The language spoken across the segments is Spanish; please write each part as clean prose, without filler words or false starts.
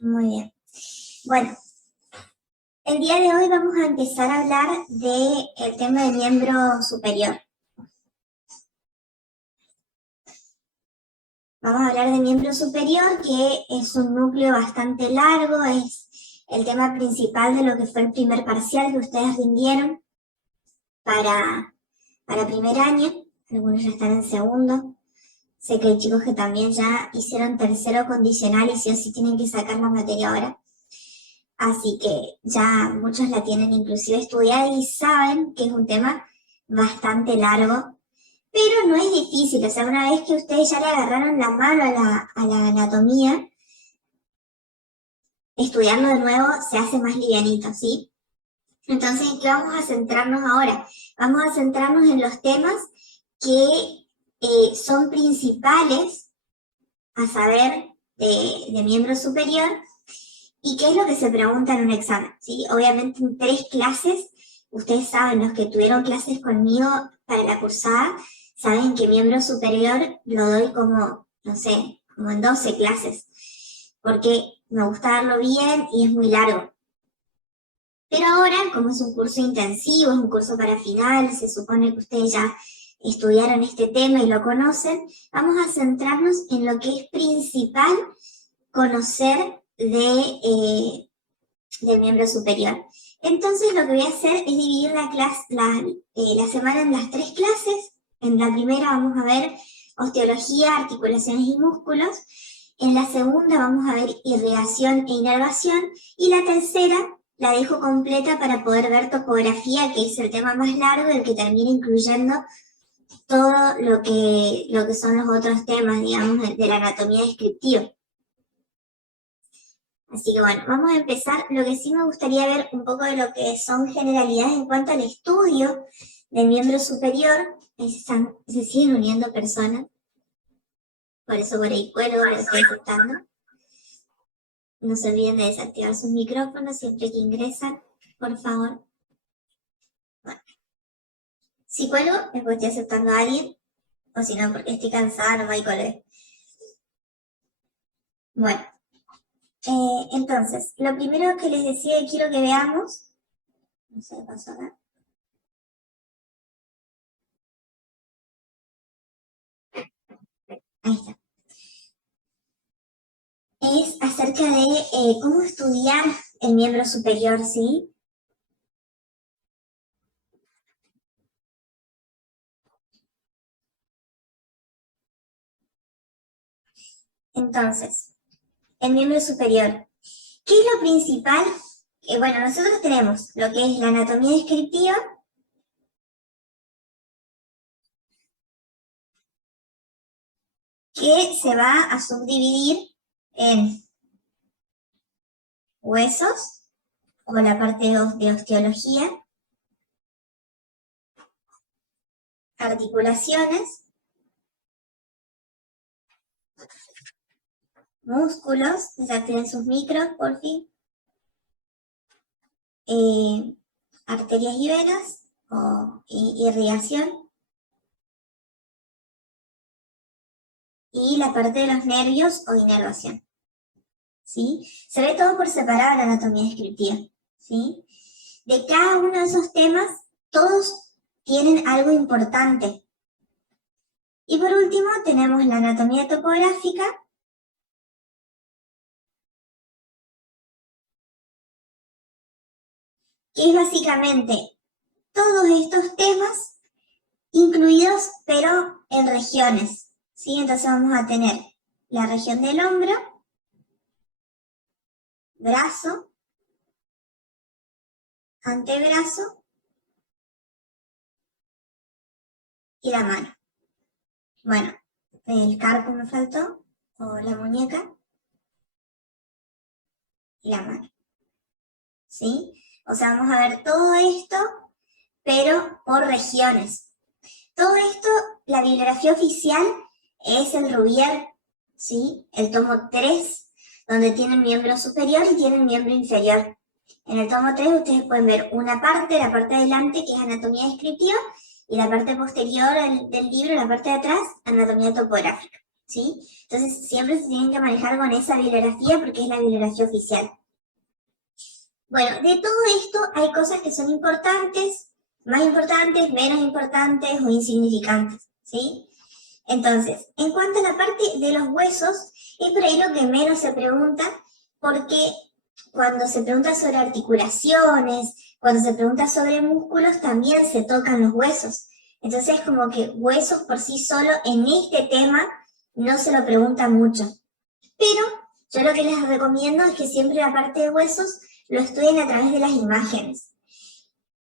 Muy bien. Bueno, el día de hoy vamos a empezar a hablar del tema del miembro superior. Vamos a hablar de miembro superior, que es un núcleo bastante largo, es el tema principal de lo que fue el primer parcial que ustedes rindieron para primer año. Algunos ya están en segundo. Sé que hay chicos que también ya hicieron tercero condicional y sí o sí tienen que sacar la materia ahora. Así que ya muchos la tienen inclusive estudiada y saben que es un tema bastante largo, pero no es difícil. O sea, una vez que ustedes ya le agarraron la mano a la anatomía, estudiarlo de nuevo se hace más livianito, ¿sí? Entonces, ¿en qué vamos a centrarnos ahora? Vamos a centrarnos en los temas que son principales a saber de miembro superior. ¿Y qué es lo que se pregunta en un examen? ¿Sí? Obviamente en 3 clases, ustedes saben, los que tuvieron clases conmigo para la cursada, saben que miembro superior lo doy como, no sé, como en 12 clases, porque me gusta darlo bien y es muy largo. Pero ahora, como es un curso intensivo, es un curso para final, se supone que ustedes ya estudiaron este tema y lo conocen, vamos a centrarnos en lo que es principal conocer del miembro superior. Entonces lo que voy a hacer es dividir la semana en las 3 clases. En la primera vamos a ver osteología, articulaciones y músculos. En la segunda vamos a ver irrigación e inervación. Y la tercera la dejo completa para poder ver topografía, que es el tema más largo, el que termina incluyendo todo lo que son los otros temas, digamos, de la anatomía descriptiva. Así que bueno, vamos a empezar. Lo que sí me gustaría ver un poco de lo que son generalidades en cuanto al estudio del miembro superior. Se siguen uniendo personas, por eso por ahí cuelgo, lo estoy aceptando. No se olviden de desactivar sus micrófonos siempre que ingresan, por favor. Bueno, si cuelgo es porque estoy aceptando a alguien, o si no, porque estoy cansada, no me colgué. Bueno, entonces, lo primero que les decía que quiero que veamos, no sé qué pasó acá. Ahí está. Es acerca de cómo estudiar el miembro superior, ¿sí? Entonces, el miembro superior. ¿Qué es lo principal? Bueno, nosotros tenemos lo que es la anatomía descriptiva, que se va a subdividir en huesos, o la parte de osteología, articulaciones, músculos, desactiven sus micros, por fin, arterias y venas, o irrigación, y la parte de los nervios o inervación, ¿sí? Se ve todo por separado la anatomía descriptiva, ¿sí? De cada uno de esos temas, todos tienen algo importante. Y por último, tenemos la anatomía topográfica, que es básicamente todos estos temas incluidos, pero en regiones, ¿sí? Entonces vamos a tener la región del hombro, brazo, antebrazo y la mano. Bueno, el carpo me faltó, o la muñeca y la mano, ¿sí? O sea, vamos a ver todo esto, pero por regiones. Todo esto, la bibliografía oficial es el Rubier, ¿sí? El tomo 3, donde tiene el miembro superior y tiene el miembro inferior. En el tomo 3 ustedes pueden ver una parte, la parte de adelante, que es anatomía descriptiva, y la parte posterior del libro, la parte de atrás, anatomía topográfica. ¿sí? Entonces siempre se tienen que manejar con esa bibliografía porque es la bibliografía oficial. Bueno, de todo esto hay cosas que son importantes, más importantes, menos importantes o insignificantes, ¿sí? Entonces, en cuanto a la parte de los huesos, es por ahí lo que menos se pregunta, porque cuando se pregunta sobre articulaciones, cuando se pregunta sobre músculos, también se tocan los huesos. Entonces, como que huesos por sí solo en este tema no se lo pregunta mucho. Pero yo lo que les recomiendo es que siempre la parte de huesos lo estudien a través de las imágenes.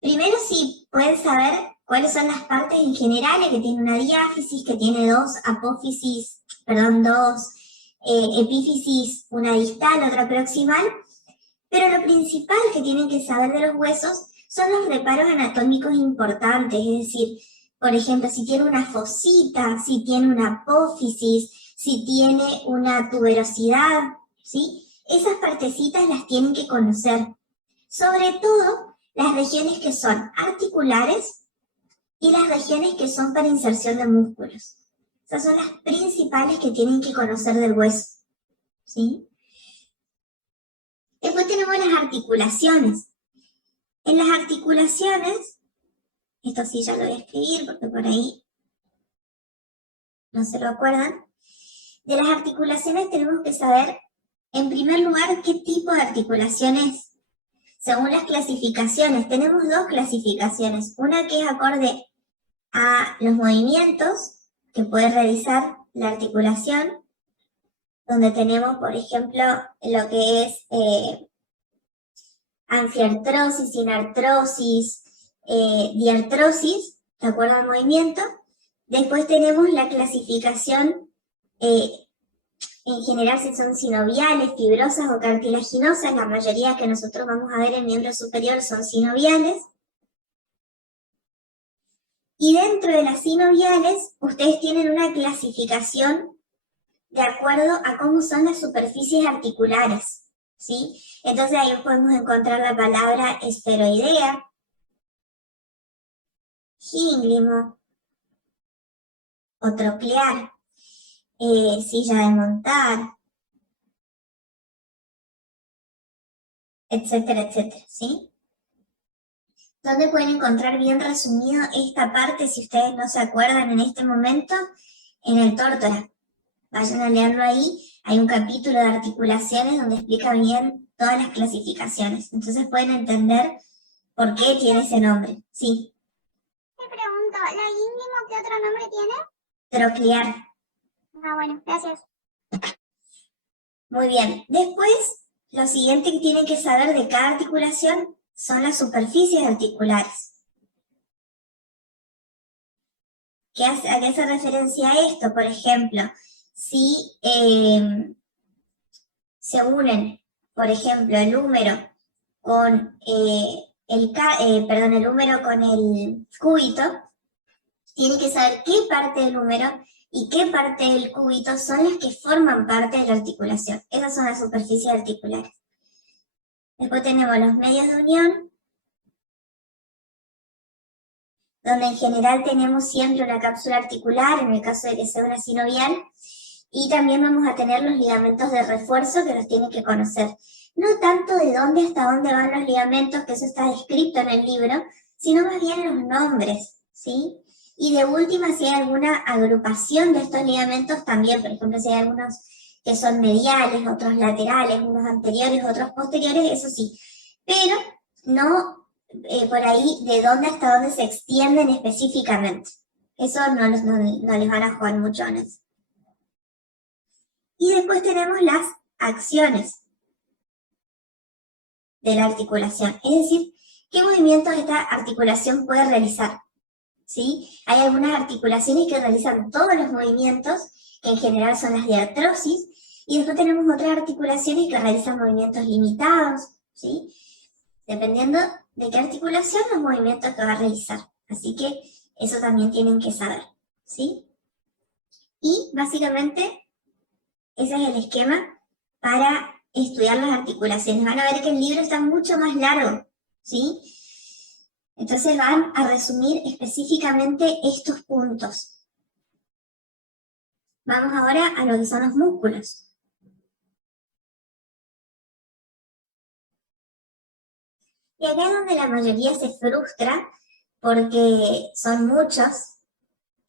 Primero, si pueden saber cuáles son las partes en general, que tiene una diáfisis, que tiene dos epífisis, una distal, otra proximal, pero lo principal que tienen que saber de los huesos son los reparos anatómicos importantes, es decir, por ejemplo, si tiene una fosita, si tiene una apófisis, si tiene una tuberosidad, ¿sí? Esas partecitas las tienen que conocer. Sobre todo, las regiones que son articulares y las regiones que son para inserción de músculos. Esas son las principales que tienen que conocer del hueso, ¿sí? Después tenemos las articulaciones. En las articulaciones, esto sí ya lo voy a escribir porque por ahí no se lo acuerdan. De las articulaciones tenemos que saber, en primer lugar, qué tipo de articulación es. Según las clasificaciones, tenemos dos clasificaciones. Una que es acorde a los movimientos que puede realizar la articulación, donde tenemos, por ejemplo, lo que es anfiartrosis, sinartrosis, diartrosis, de acuerdo al movimiento. Después tenemos la clasificación en general si son sinoviales, fibrosas o cartilaginosas. La mayoría que nosotros vamos a ver en miembro superior son sinoviales. Y dentro de las sinoviales, ustedes tienen una clasificación de acuerdo a cómo son las superficies articulares, ¿sí? Entonces ahí podemos encontrar la palabra esferoidea, gínglimo, o troclear, silla de montar, etcétera, etcétera, ¿sí? ¿Dónde pueden encontrar bien resumido esta parte si ustedes no se acuerdan en este momento? En el Tórtora. Vayan a leerlo ahí. Hay un capítulo de articulaciones donde explica bien todas las clasificaciones. Entonces pueden entender por qué tiene ese nombre. Sí. Me pregunto, ¿la gínglimo qué otro nombre tiene? Troclear. Ah, bueno, gracias. Muy bien. Después, lo siguiente que tienen que saber de cada articulación son las superficies articulares. ¿A qué hace referencia esto? Por ejemplo, si se unen, por ejemplo, el húmero con el húmero con el cúbito, tienen que saber qué parte del húmero y qué parte del cúbito son las que forman parte de la articulación. Esas son las superficies articulares. Después tenemos los medios de unión, donde en general tenemos siempre una cápsula articular, en el caso de que sea una sinovial, y también vamos a tener los ligamentos de refuerzo que los tienen que conocer. No tanto de dónde hasta dónde van los ligamentos, que eso está descrito en el libro, sino más bien los nombres, ¿sí? Y de última, si hay alguna agrupación de estos ligamentos también, por ejemplo, si hay algunos que son mediales, otros laterales, unos anteriores, otros posteriores, eso sí. Pero no por ahí de dónde hasta dónde se extienden específicamente. Eso no les van a jugar mucho en eso. Y después tenemos las acciones de la articulación, es decir, qué movimientos esta articulación puede realizar, ¿sí? Hay algunas articulaciones que realizan todos los movimientos, que en general son las de artrosis, y después tenemos otras articulaciones que realizan movimientos limitados, ¿sí? Dependiendo de qué articulación, los movimientos que va a realizar. Así que eso también tienen que saber, ¿sí? Y básicamente ese es el esquema para estudiar las articulaciones. Van a ver que el libro está mucho más largo, ¿sí? Entonces van a resumir específicamente estos puntos. Vamos ahora a lo que son los músculos. Y acá es donde la mayoría se frustra porque son muchos,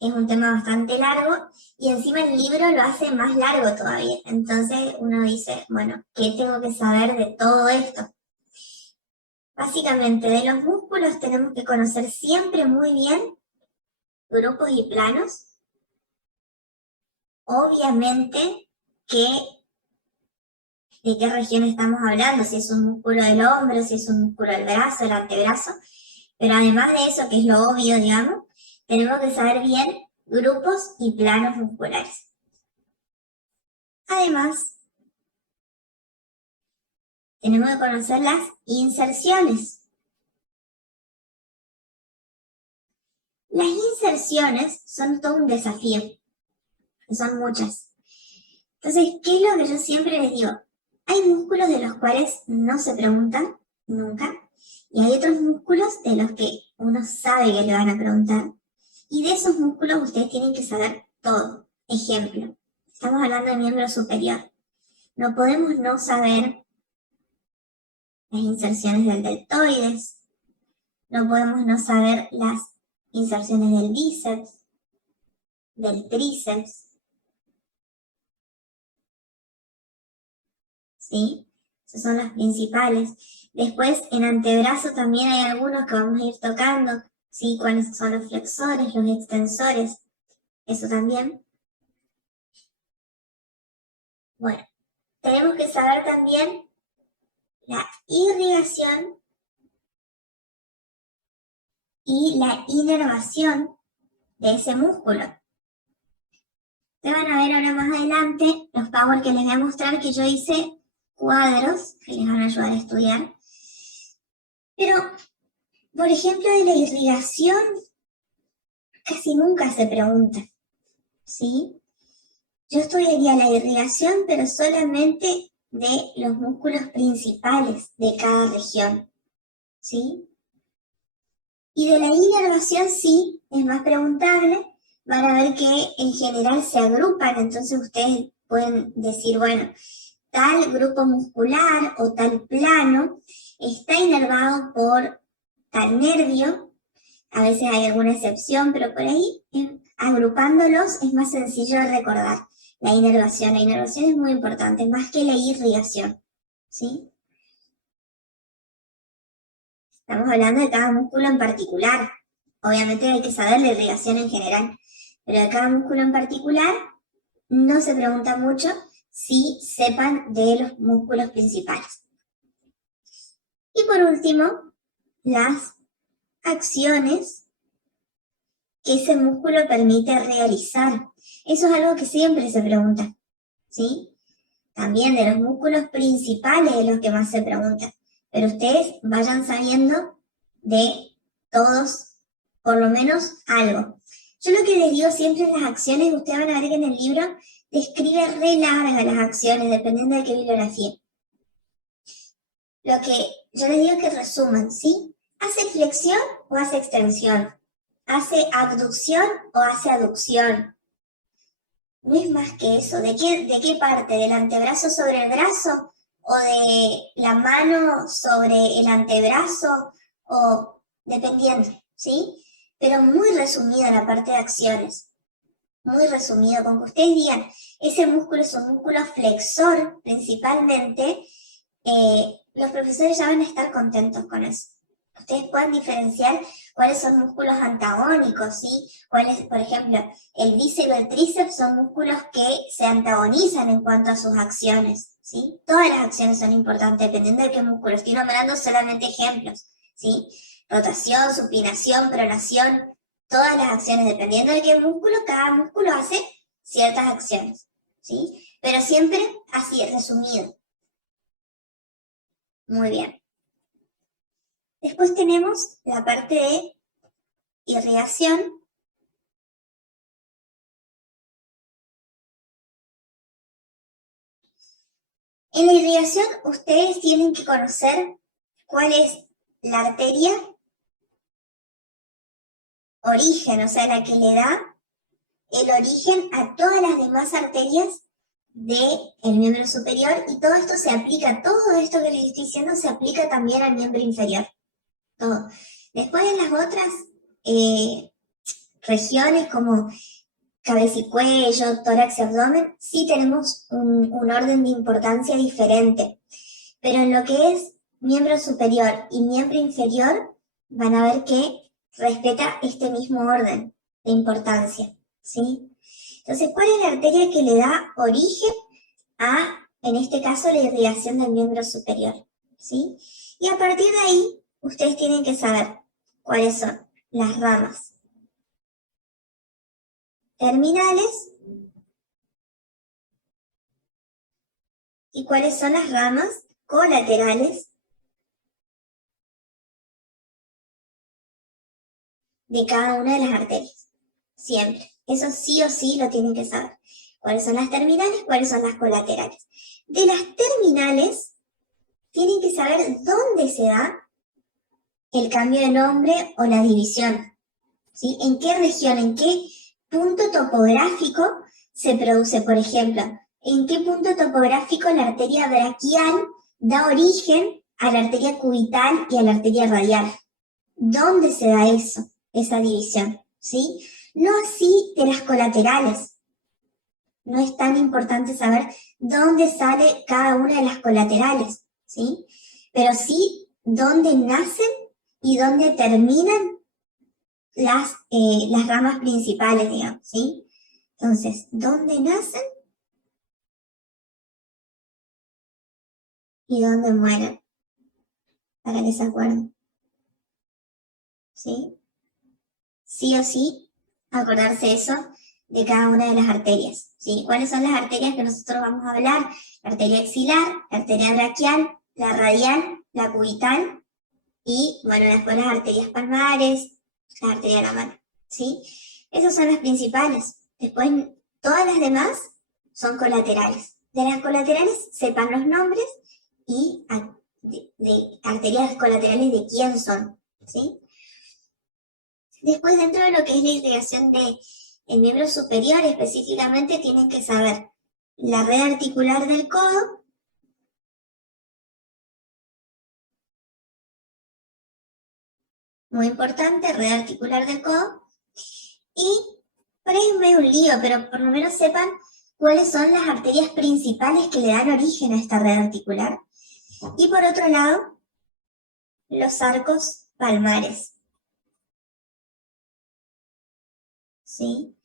es un tema bastante largo y encima el libro lo hace más largo todavía. Entonces uno dice, bueno, ¿qué tengo que saber de todo esto? Básicamente, de los músculos tenemos que conocer siempre muy bien grupos y planos. Obviamente que de qué región estamos hablando, si es un músculo del hombro, si es un músculo del brazo, del antebrazo, pero además de eso, que es lo obvio, digamos, tenemos que saber bien grupos y planos musculares. Además, tenemos que conocer las inserciones. Las inserciones son todo un desafío, son muchas. Entonces, ¿qué es lo que yo siempre les digo? Hay músculos de los cuales no se preguntan nunca, y hay otros músculos de los que uno sabe que le van a preguntar, y de esos músculos ustedes tienen que saber todo. Ejemplo, estamos hablando de miembro superior. No podemos no saber las inserciones del deltoides, no podemos no saber las inserciones del bíceps, del tríceps, ¿sí? Esas son las principales. Después, en antebrazo también hay algunos que vamos a ir tocando, ¿sí? Cuáles son los flexores, los extensores, eso también. Bueno, tenemos que saber también la irrigación y la inervación de ese músculo. Ustedes van a ver ahora más adelante los power que les voy a mostrar que yo hice cuadros que les van a ayudar a estudiar. Pero, por ejemplo, de la irrigación casi nunca se pregunta, ¿sí? Yo estudiaría la irrigación, pero solamente de los músculos principales de cada región, ¿sí? Y de la inervación sí, es más preguntable, van a ver que en general se agrupan, entonces ustedes pueden decir, bueno, tal grupo muscular o tal plano está inervado por tal nervio, a veces hay alguna excepción, pero por ahí agrupándolos es más sencillo de recordar. La inervación es muy importante, más que la irrigación, ¿sí? Estamos hablando de cada músculo en particular. Obviamente hay que saber la irrigación en general, pero de cada músculo en particular no se pregunta mucho si sepan de los músculos principales. Y por último, las acciones que ese músculo permite realizar. Eso es algo que siempre se pregunta, ¿sí? También de los músculos principales de los que más se preguntan. Pero ustedes vayan sabiendo de todos, por lo menos algo. Yo lo que les digo siempre en las acciones, ustedes van a ver que en el libro describe re largas las acciones, dependiendo de qué bibliografía. Lo que yo les digo es que resuman, ¿sí? ¿Hace flexión o hace extensión? ¿Hace abducción o hace aducción? No es más que eso. ¿De qué parte? ¿Del antebrazo sobre el brazo? ¿O de la mano sobre el antebrazo? O dependiendo, ¿sí? Pero muy resumida la parte de acciones. Muy resumido, con que ustedes digan, ese músculo es un músculo flexor principalmente, los profesores ya van a estar contentos con eso. Ustedes pueden diferenciar cuáles son músculos antagónicos, ¿sí? Cuáles, por ejemplo, el bíceps y el tríceps son músculos que se antagonizan en cuanto a sus acciones, ¿sí? Todas las acciones son importantes, dependiendo de qué músculo. Estoy nombrando solamente ejemplos, ¿sí? Rotación, supinación, pronación, todas las acciones, dependiendo de qué músculo, cada músculo hace ciertas acciones, ¿sí? Pero siempre así, resumido. Muy bien. Después tenemos la parte de irrigación. En la irrigación ustedes tienen que conocer cuál es la arteria origen, o sea, la que le da el origen a todas las demás arterias del miembro superior, y todo esto se aplica, todo esto que les estoy diciendo se aplica también al miembro inferior, todo. Después en las otras regiones como cabeza y cuello, tórax y abdomen, sí tenemos un orden de importancia diferente, pero en lo que es miembro superior y miembro inferior van a ver que respeta este mismo orden de importancia, ¿sí? Entonces, ¿cuál es la arteria que le da origen a, en este caso, la irrigación del miembro superior? ¿Sí? Y a partir de ahí, ustedes tienen que saber cuáles son las ramas terminales y cuáles son las ramas colaterales de cada una de las arterias. Siempre. Eso sí o sí lo tienen que saber. ¿Cuáles son las terminales? ¿Cuáles son las colaterales? De las terminales, tienen que saber dónde se da el cambio de nombre o la división, ¿sí? ¿En qué región, en qué punto topográfico se produce? Por ejemplo, ¿en qué punto topográfico la arteria braquial da origen a la arteria cubital y a la arteria radial? ¿Dónde se da eso, esa división? ¿Sí? No así de las colaterales. No es tan importante saber dónde sale cada una de las colaterales, ¿sí? Pero sí dónde nacen y dónde terminan las ramas principales, digamos, ¿sí? Entonces, ¿dónde nacen y dónde mueren? Para que se acuerden, ¿sí? Sí o sí, acordarse eso de cada una de las arterias, ¿sí? ¿Cuáles son las arterias que nosotros vamos a hablar? La arteria axilar, la arteria braquial, la radial, la cubital y, bueno, después las arterias palmares, la arteria de la mano, ¿sí? Esas son las principales. Después, todas las demás son colaterales. De las colaterales, sepan los nombres y de arterias colaterales de quién son, ¿sí? Después, dentro de lo que es la irrigación del miembro superior, específicamente tienen que saber la red articular del codo, muy importante, red articular del codo, y por ahí es medio un lío, pero por lo menos sepan cuáles son las arterias principales que le dan origen a esta red articular. Y por otro lado, los arcos palmares, ¿sí?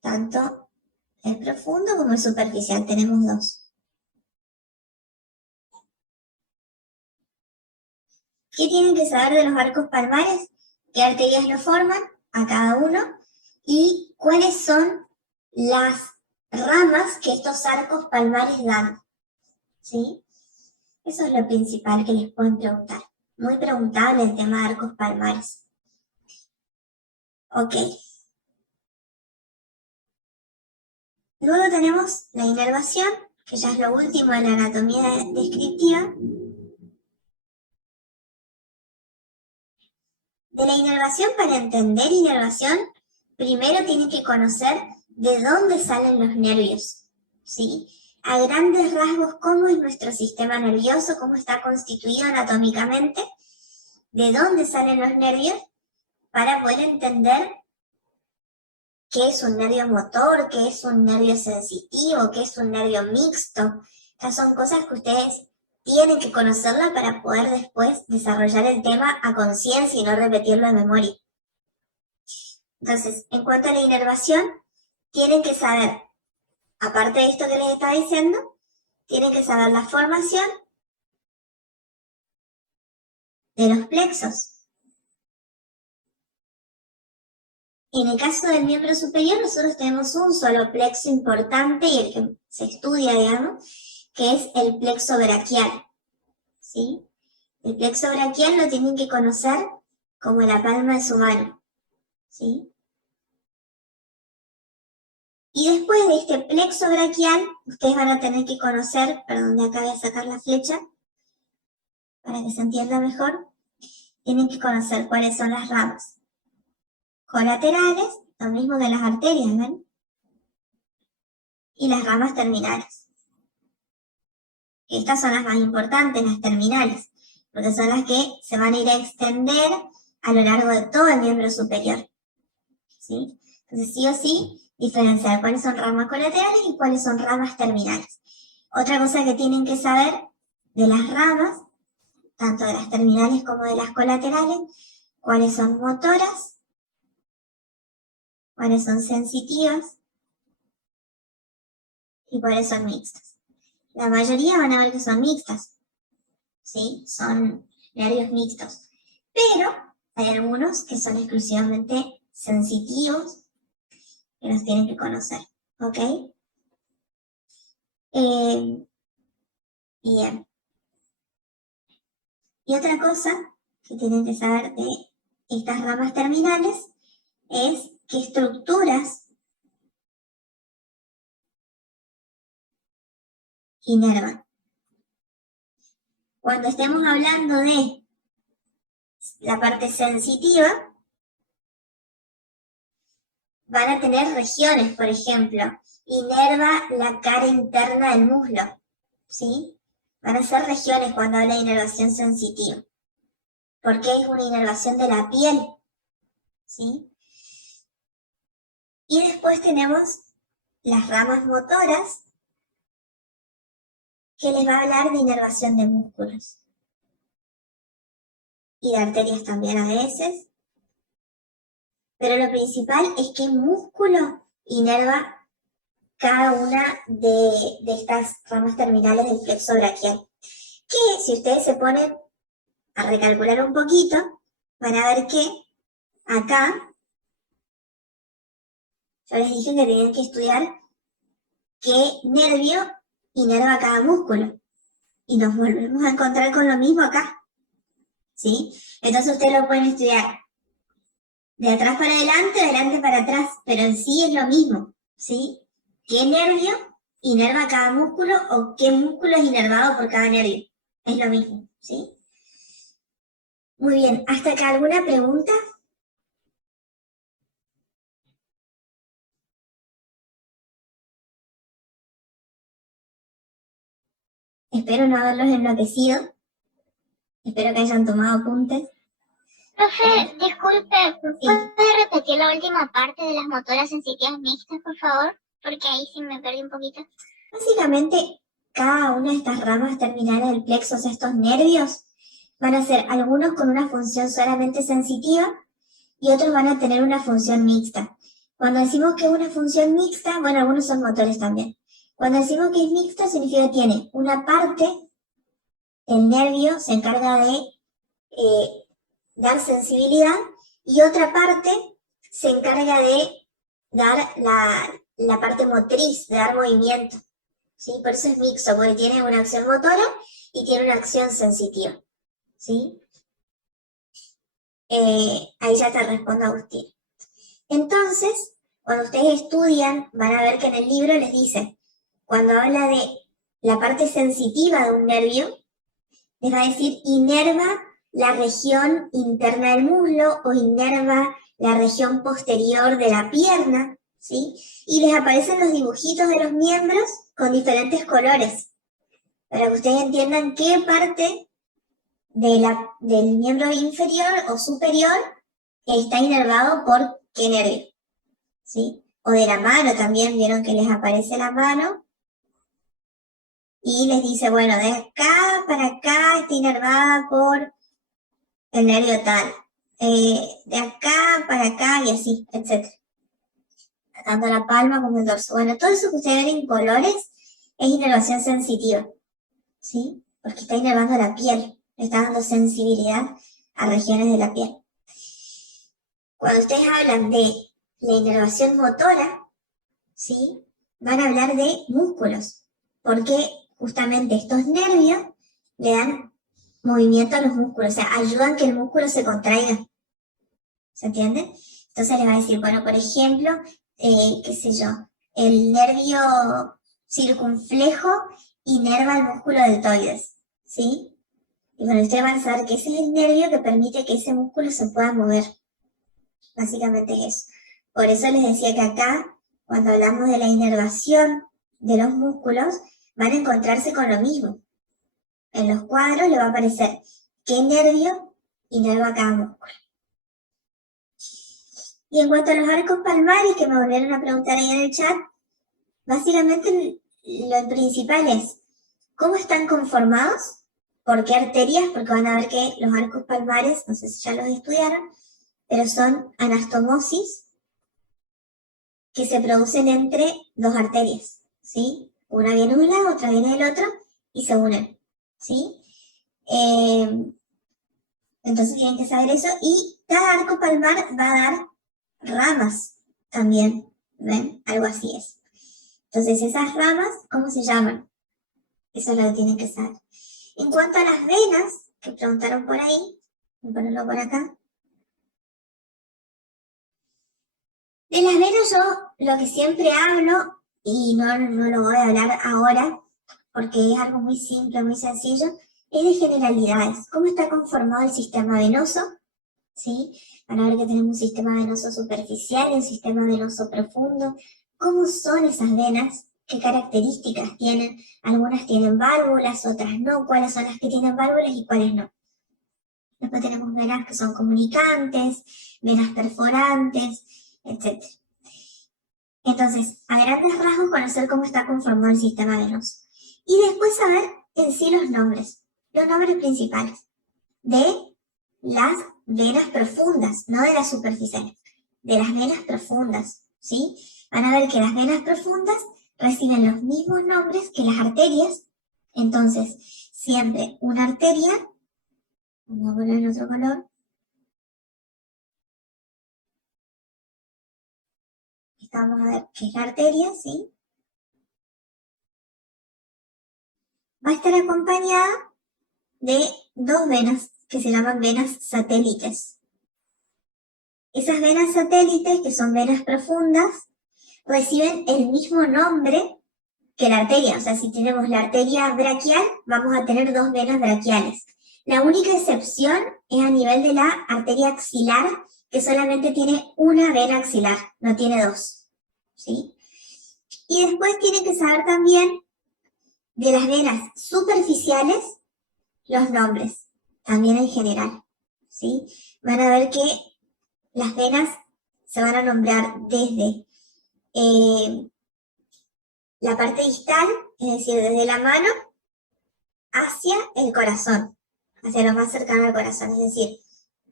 Tanto el profundo como el superficial, tenemos dos. ¿Qué tienen que saber de los arcos palmares? ¿Qué arterias lo forman a cada uno? ¿Y cuáles son las ramas que estos arcos palmares dan? ¿Sí? Eso es lo principal que les pueden preguntar. Muy preguntable el tema de arcos palmares. Ok. Luego tenemos la inervación, que ya es lo último de la anatomía descriptiva. De la inervación, para entender inervación, primero tienen que conocer de dónde salen los nervios, ¿sí? A grandes rasgos, cómo es nuestro sistema nervioso, cómo está constituido anatómicamente, de dónde salen los nervios, para poder entender qué es un nervio motor, qué es un nervio sensitivo, qué es un nervio mixto. Estas son cosas que ustedes tienen que conocerla para poder después desarrollar el tema a conciencia y no repetirlo de memoria. Entonces, en cuanto a la inervación, tienen que saber, aparte de esto que les estaba diciendo, tienen que saber la formación de los plexos. En el caso del miembro superior, nosotros tenemos un solo plexo importante y el que se estudia, digamos, que es el plexo braquial, ¿sí? El plexo braquial lo tienen que conocer como la palma de su mano, ¿sí? Y después de este plexo braquial, ustedes van a tener que conocer, perdón, de acá voy a sacar la flecha, para que se entienda mejor, tienen que conocer cuáles son las ramas colaterales, lo mismo que las arterias, ¿ven? y las ramas terminales. Estas son las más importantes, las terminales, porque son las que se van a ir a extender a lo largo de todo el miembro superior, ¿sí? Entonces, sí o sí, diferenciar cuáles son ramas colaterales y cuáles son ramas terminales. Otra cosa que tienen que saber de las ramas, tanto de las terminales como de las colaterales, cuáles son motoras, cuáles son sensitivas y cuáles son mixtas. La mayoría van a ver que son mixtas, ¿sí? Son nervios mixtos. Pero hay algunos que son exclusivamente sensitivos, que los tienen que conocer, ¿ok? Bien. Y otra cosa que tienen que saber de estas ramas terminales es qué estructuras inervan. Cuando estemos hablando de la parte sensitiva, van a tener regiones, por ejemplo, inerva la cara interna del muslo, ¿sí? Van a ser regiones cuando habla de inervación sensitiva, porque es una inervación de la piel, ¿sí? Y después tenemos las ramas motoras, que les va a hablar de inervación de músculos y de arterias también a veces, pero lo principal es qué músculo inerva cada una de estas ramas terminales del plexo braquial. Que si ustedes se ponen a recalcular un poquito, van a ver que acá, yo les dije que tenían que estudiar qué nervio inerva cada músculo. Y nos volvemos a encontrar con lo mismo acá, ¿sí? Entonces ustedes lo pueden estudiar de atrás para adelante, de adelante para atrás, pero en sí es lo mismo, ¿sí? ¿Qué nervio inerva cada músculo o qué músculo es inervado por cada nervio? Es lo mismo, ¿sí? Muy bien, ¿hasta acá alguna pregunta? Espero no haberlos enloquecido. Espero que hayan tomado apuntes. Profe, disculpe, ¿puede repetir la última parte de las motoras sensitivas mixtas, por favor? Porque ahí sí me perdí un poquito. Básicamente, cada una de estas ramas terminales del plexo, o sea, estos nervios, van a ser algunos con una función solamente sensitiva y otros van a tener una función mixta. Cuando decimos que es una función mixta, bueno, algunos son motores también. Cuando decimos que es mixta, significa que tiene una parte, el nervio se encarga de dar sensibilidad y otra parte se encarga de dar la parte motriz, de dar movimiento, ¿sí? Por eso es mixto, porque tiene una acción motora y tiene una acción sensitiva, ¿sí? Ahí ya te respondo, Agustín. Entonces, cuando ustedes estudian, van a ver que en el libro les dice, cuando habla de la parte sensitiva de un nervio, les va a decir inerva la región interna del muslo o inerva la región posterior de la pierna, ¿sí? Y les aparecen los dibujitos de los miembros con diferentes colores, para que ustedes entiendan qué parte del miembro inferior o superior está inervado por qué nervio, ¿sí? O de la mano también, vieron que les aparece la mano y les dice, bueno, de acá para acá está inervada por el nervio tal, de acá para acá y así, etc. Tanto la palma como el dorso. Bueno, todo eso que ustedes ven en colores es inervación sensitiva, ¿sí? Porque está inervando la piel, le está dando sensibilidad a regiones de la piel. Cuando ustedes hablan de la inervación motora, ¿sí? Van a hablar de músculos, porque justamente estos nervios le dan movimiento a los músculos, o sea, ayudan que el músculo se contraiga. ¿Se entiende? Entonces les va a decir, bueno, por ejemplo, qué sé yo, el nervio circunflejo inerva el músculo deltoides, ¿sí? Y bueno, ustedes van a saber que ese es el nervio que permite que ese músculo se pueda mover. Básicamente es eso. Por eso les decía que acá, cuando hablamos de la inervación de los músculos van a encontrarse con lo mismo. En los cuadros le va a aparecer qué nervio inerva cada músculo. Y en cuanto a los arcos palmares, que me volvieron a preguntar ahí en el chat, básicamente lo principal es cómo están conformados, por qué arterias, porque van a ver que los arcos palmares, no sé si ya los estudiaron, pero son anastomosis que se producen entre dos arterias, ¿sí? Una viene de un lado, otra viene del otro, y se unen, ¿sí? Entonces tienen que saber eso, y cada arco palmar va a dar ramas también, ¿ven? Algo así es. Entonces esas ramas, ¿cómo se llaman? Eso lo tienen que saber. En cuanto a las venas, que preguntaron por ahí, voy a ponerlo por acá. De las venas yo lo que siempre hablo, y no lo voy a hablar ahora, porque es algo muy simple, muy sencillo, es de generalidades. ¿Cómo está conformado el sistema venoso? ¿Sí? Van a ver que tenemos un sistema venoso superficial y un sistema venoso profundo. ¿Cómo son esas venas? ¿Qué características tienen? Algunas tienen válvulas, otras no. ¿Cuáles son las que tienen válvulas y cuáles no? Después tenemos venas que son comunicantes, venas perforantes, etc. Entonces, a grandes rasgos, conocer cómo está conformado el sistema venoso. Y después saber en sí los nombres principales de las venas profundas, no de las superficiales, de las venas profundas, ¿sí? Van a ver que las venas profundas reciben los mismos nombres que las arterias. Entonces, siempre una arteria, vamos a poner en otro color, esta vamos a ver que es la arteria, ¿sí? Va a estar acompañada de dos venas que se llaman venas satélites. Esas venas satélites, que son venas profundas, reciben el mismo nombre que la arteria. O sea, si tenemos la arteria braquial, vamos a tener dos venas braquiales. La única excepción es a nivel de la arteria axilar, que solamente tiene una vena axilar, no tiene dos, ¿sí? Y después tienen que saber también de las venas superficiales los nombres, también en general, ¿sí? Van a ver que las venas se van a nombrar desde la parte distal, es decir, desde la mano hacia el corazón, hacia lo más cercano al corazón, es decir,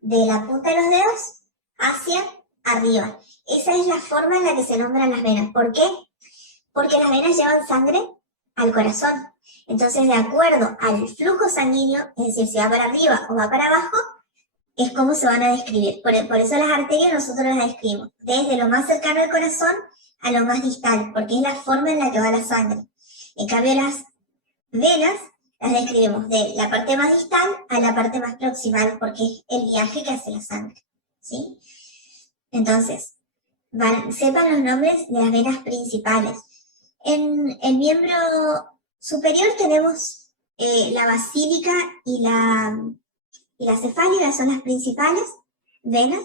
de la punta de los dedos hacia arriba. Esa es la forma en la que se nombran las venas. ¿Por qué? Porque las venas llevan sangre al corazón. Entonces, de acuerdo al flujo sanguíneo, es decir, si va para arriba o va para abajo, es como se van a describir. Por eso las arterias nosotros las describimos desde lo más cercano al corazón a lo más distal, porque es la forma en la que va la sangre. En cambio, las venas las describimos de la parte más distal a la parte más proximal, porque es el viaje que hace la sangre, ¿sí? Entonces, sepan los nombres de las venas principales. En el miembro superior tenemos la basílica y la cefálica, son las principales venas.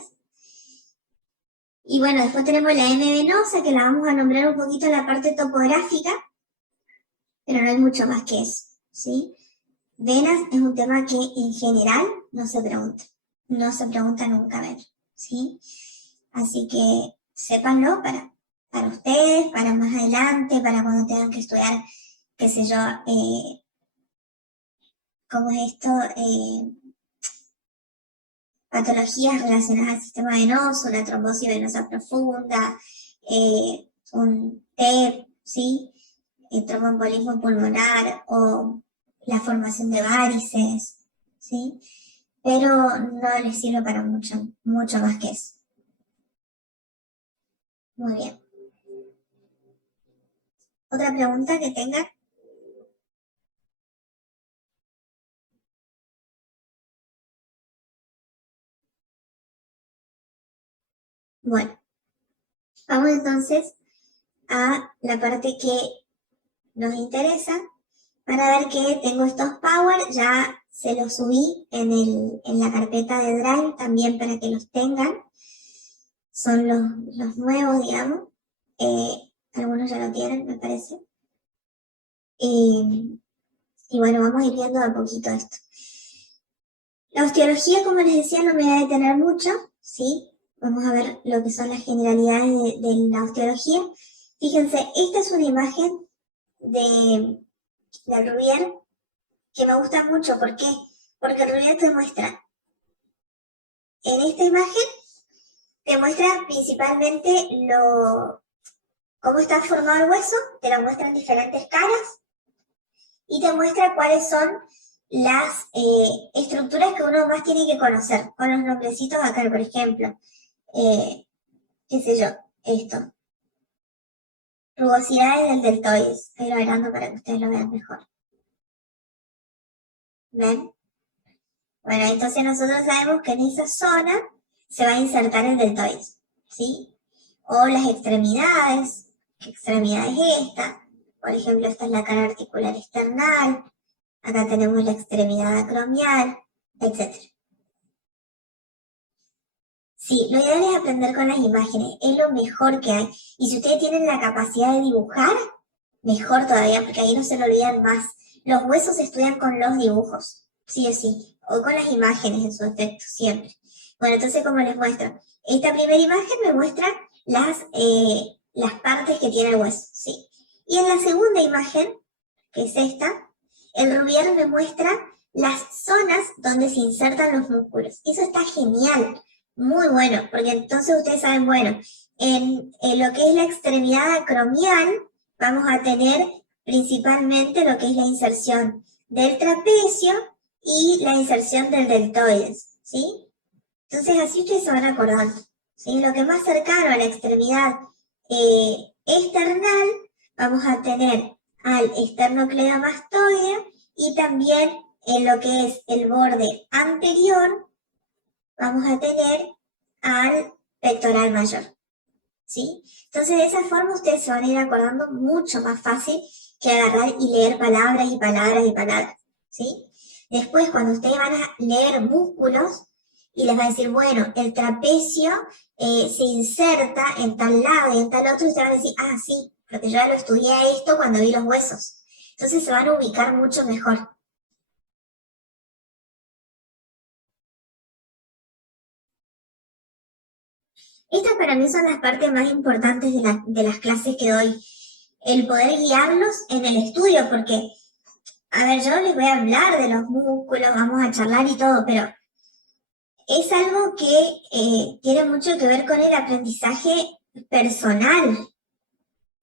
Y bueno, después tenemos la M venosa, que la vamos a nombrar un poquito en la parte topográfica, pero no hay mucho más que eso, ¿sí? Venas es un tema que en general no se pregunta nunca, a ver, ¿sí? Así que sépanlo para ustedes, para más adelante, para cuando tengan que estudiar, qué sé yo, ¿cómo es esto? Patologías relacionadas al sistema venoso, una trombosis venosa profunda, un TEP, ¿sí? Tromboembolismo pulmonar o la formación de varices, ¿sí? Pero no les sirve para mucho más que eso. Muy bien. ¿Otra pregunta que tengan? Bueno, vamos entonces a la parte que nos interesa. Para ver que tengo estos Power, ya se los subí en la carpeta de Drive también para que los tengan. Son los nuevos, digamos. Algunos ya lo tienen, me parece. Y bueno, vamos a ir viendo de a poquito esto. La osteología, como les decía, no me voy a detener mucho, ¿sí? Vamos a ver lo que son las generalidades de la osteología. Fíjense, esta es una imagen de Rubier que me gusta mucho. ¿Por qué? Porque Rubier te muestra, en esta imagen, te muestra principalmente cómo está formado el hueso, te lo muestra en diferentes caras y te muestra cuáles son las estructuras que uno más tiene que conocer, con los nombrecitos acá, por ejemplo, qué sé yo, esto, rugosidades del deltoides, estoy agrando para que ustedes lo vean mejor. ¿Ven? Bueno, entonces nosotros sabemos que en esa zona se va a insertar el deltoides, ¿sí? O las extremidades, ¿qué extremidad es esta? Por ejemplo, esta es la cara articular external, acá tenemos la extremidad acromial, etc. Sí, lo ideal es aprender con las imágenes, es lo mejor que hay. Y si ustedes tienen la capacidad de dibujar, mejor todavía, porque ahí no se lo olvidan más. Los huesos se estudian con los dibujos, sí o sí, o con las imágenes en su efecto, siempre. Bueno, entonces, como les muestro, esta primera imagen me muestra las partes que tiene el hueso, ¿sí? Y en la segunda imagen, que es esta, el Rubier me muestra las zonas donde se insertan los músculos. Eso está genial, muy bueno, porque entonces ustedes saben, bueno, en lo que es la extremidad acromial, vamos a tener principalmente lo que es la inserción del trapecio y la inserción del deltoides, ¿sí? Entonces así ustedes se van acordando, ¿sí? Lo que más cercano a la extremidad external, vamos a tener al esternocleidomastoideo y también en lo que es el borde anterior, vamos a tener al pectoral mayor, ¿sí? Entonces de esa forma ustedes se van a ir acordando mucho más fácil que agarrar y leer palabras y palabras y palabras, ¿sí? Después cuando ustedes van a leer músculos y les va a decir, bueno, el trapecio se inserta en tal lado y en tal otro, y ustedes van a decir, ah, sí, porque yo ya lo estudié esto cuando vi los huesos. Entonces se van a ubicar mucho mejor. Estas para mí son las partes más importantes de las clases que doy. El poder guiarlos en el estudio, porque, a ver, yo les voy a hablar de los músculos, vamos a charlar y todo, pero es algo que tiene mucho que ver con el aprendizaje personal,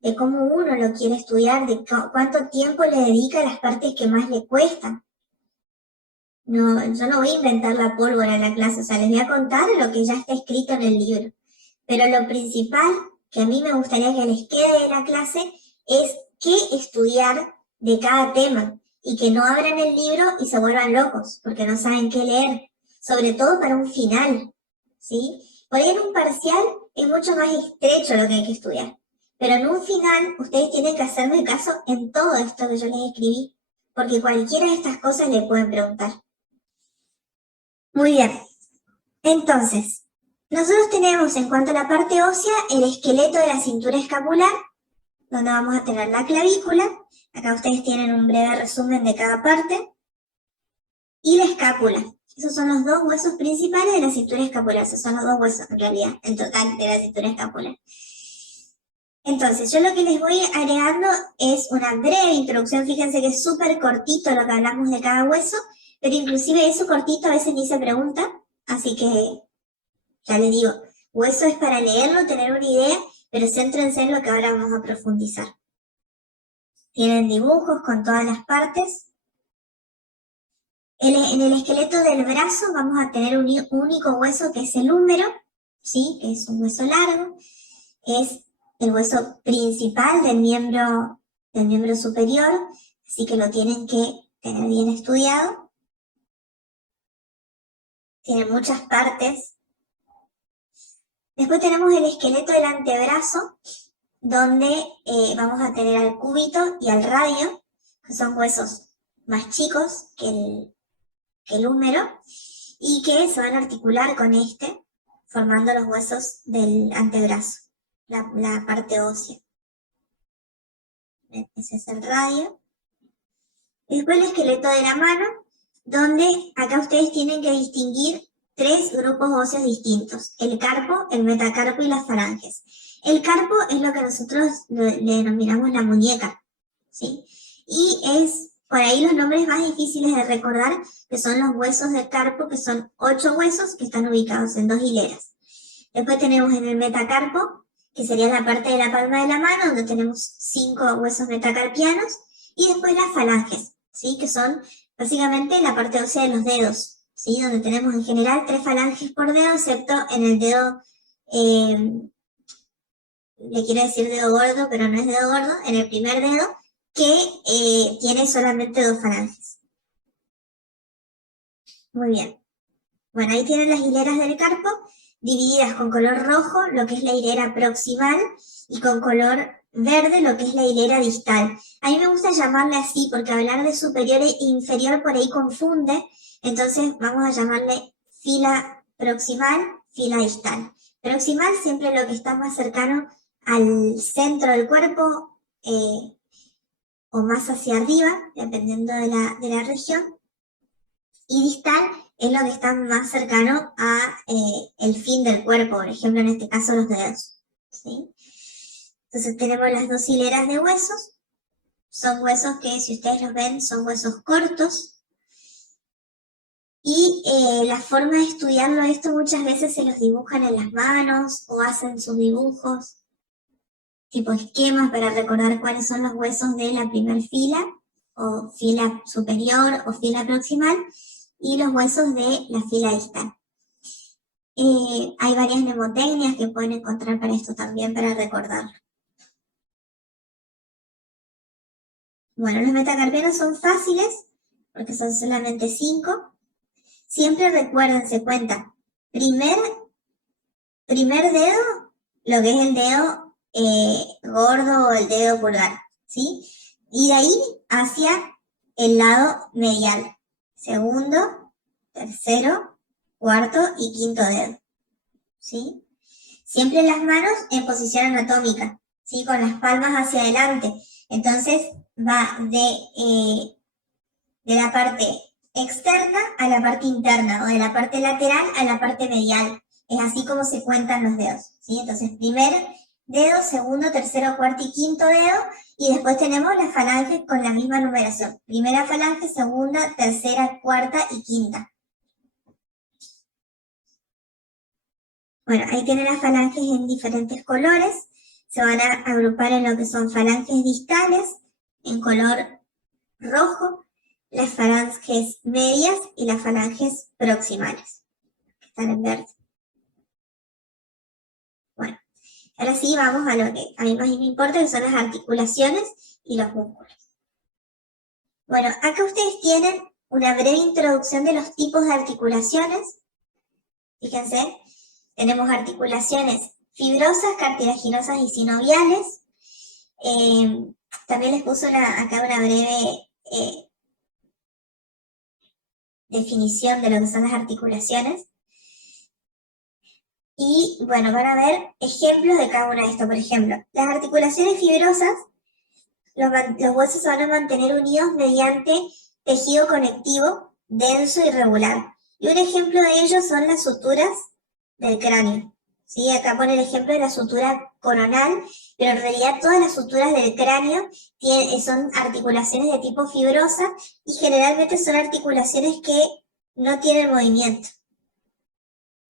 de cómo uno lo quiere estudiar, de cuánto tiempo le dedica a las partes que más le cuestan. No, yo no voy a inventar la pólvora en la clase, o sea, les voy a contar lo que ya está escrito en el libro. Pero lo principal que a mí me gustaría que les quede de la clase es qué estudiar de cada tema y que no abran el libro y se vuelvan locos porque no saben qué leer, sobre todo para un final, ¿sí? Por ahí en un parcial es mucho más estrecho lo que hay que estudiar, pero en un final ustedes tienen que hacerme caso en todo esto que yo les escribí, porque cualquiera de estas cosas le pueden preguntar. Muy bien, entonces, nosotros tenemos en cuanto a la parte ósea el esqueleto de la cintura escapular, donde vamos a tener la clavícula, acá ustedes tienen un breve resumen de cada parte, y la escápula. Esos son los dos huesos principales de la cintura escapular, esos son los dos huesos en realidad, en total de la cintura escapular. Entonces, yo lo que les voy agregando es una breve introducción, fíjense que es súper cortito lo que hablamos de cada hueso, pero inclusive eso cortito a veces ni se pregunta, así que ya les digo, hueso es para leerlo, tener una idea, pero céntrense en lo que ahora vamos a profundizar. Tienen dibujos con todas las partes. En el esqueleto del brazo vamos a tener un único hueso que es el húmero, ¿sí? Que es un hueso largo, es el hueso principal del miembro superior, así que lo tienen que tener bien estudiado. Tiene muchas partes. Después tenemos el esqueleto del antebrazo, donde vamos a tener al cúbito y al radio, que son huesos más chicos que el húmero, y que se van a articular con este, formando los huesos del antebrazo, la parte ósea. Ese es el radio. Después el esqueleto de la mano, donde acá ustedes tienen que distinguir 3 grupos óseos distintos: el carpo, el metacarpo y las falanges. El carpo es lo que nosotros le denominamos la muñeca, ¿sí? Y es por ahí los nombres más difíciles de recordar, que son los huesos del carpo, que son 8 huesos que están ubicados en 2 hileras. Después tenemos en el metacarpo, que sería la parte de la palma de la mano, donde tenemos 5 huesos metacarpianos, y después las falanges, ¿sí? Que son básicamente la parte ósea de los dedos, ¿sí? Donde tenemos en general 3 falanges por dedo, excepto en el dedo, le quiero decir dedo gordo, pero no es dedo gordo, en el primer dedo, que tiene solamente 2 falanges. Muy bien. Bueno, ahí tienen las hileras del carpo, divididas con color rojo, lo que es la hilera proximal, y con color verde, lo que es la hilera distal. A mí me gusta llamarle así, porque hablar de superior e inferior por ahí confunde, entonces vamos a llamarle fila proximal, fila distal. Proximal siempre lo que está más cercano al centro del cuerpo, o más hacia arriba, dependiendo de la región, y distal es lo que está más cercano a el fin del cuerpo, por ejemplo, en este caso los dedos, ¿sí? Entonces tenemos las 2 hileras de huesos, son huesos que, si ustedes los ven, son huesos cortos, y la forma de estudiarlo esto muchas veces se los dibujan en las manos, o hacen sus dibujos, tipo esquemas para recordar cuáles son los huesos de la primera fila, o fila superior, o fila proximal, y los huesos de la fila distal. Hay varias mnemotecnias que pueden encontrar para esto también, para recordarlo. Bueno, los metacarpianos son fáciles, porque son solamente 5. Siempre recuerden, se cuenta, primer dedo, lo que es el dedo gordo o el dedo pulgar, ¿sí? Y de ahí hacia el lado medial. Segundo, tercero, cuarto y quinto dedo, ¿sí? Siempre las manos en posición anatómica, ¿sí? Con las palmas hacia adelante. Entonces va de la parte externa a la parte interna, o de la parte lateral a la parte medial. Es así como se cuentan los dedos, ¿sí? Entonces, primer dedo, segundo, tercero, cuarto y quinto dedo, y después tenemos las falanges con la misma numeración. Primera falange, segunda, tercera, cuarta y quinta. Bueno, ahí tienen las falanges en diferentes colores. Se van a agrupar en lo que son falanges distales, en color rojo, las falanges medias y las falanges proximales, que están en verde. Bueno, ahora sí vamos a lo que a mí más me importa, que son las articulaciones y los músculos. Bueno, acá ustedes tienen una breve introducción de los tipos de articulaciones. Fíjense, tenemos articulaciones fibrosas, cartilaginosas y sinoviales. También les puse acá una breve definición de lo que son las articulaciones. Y bueno, van a ver ejemplos de cada una de estas. Por ejemplo, las articulaciones fibrosas, los huesos se van a mantener unidos mediante tejido conectivo denso y regular. Y un ejemplo de ello son las suturas del cráneo. ¿Sí? Acá pone el ejemplo de la sutura coronal, pero en realidad todas las suturas del cráneo son articulaciones de tipo fibrosa, y generalmente son articulaciones que no tienen movimiento,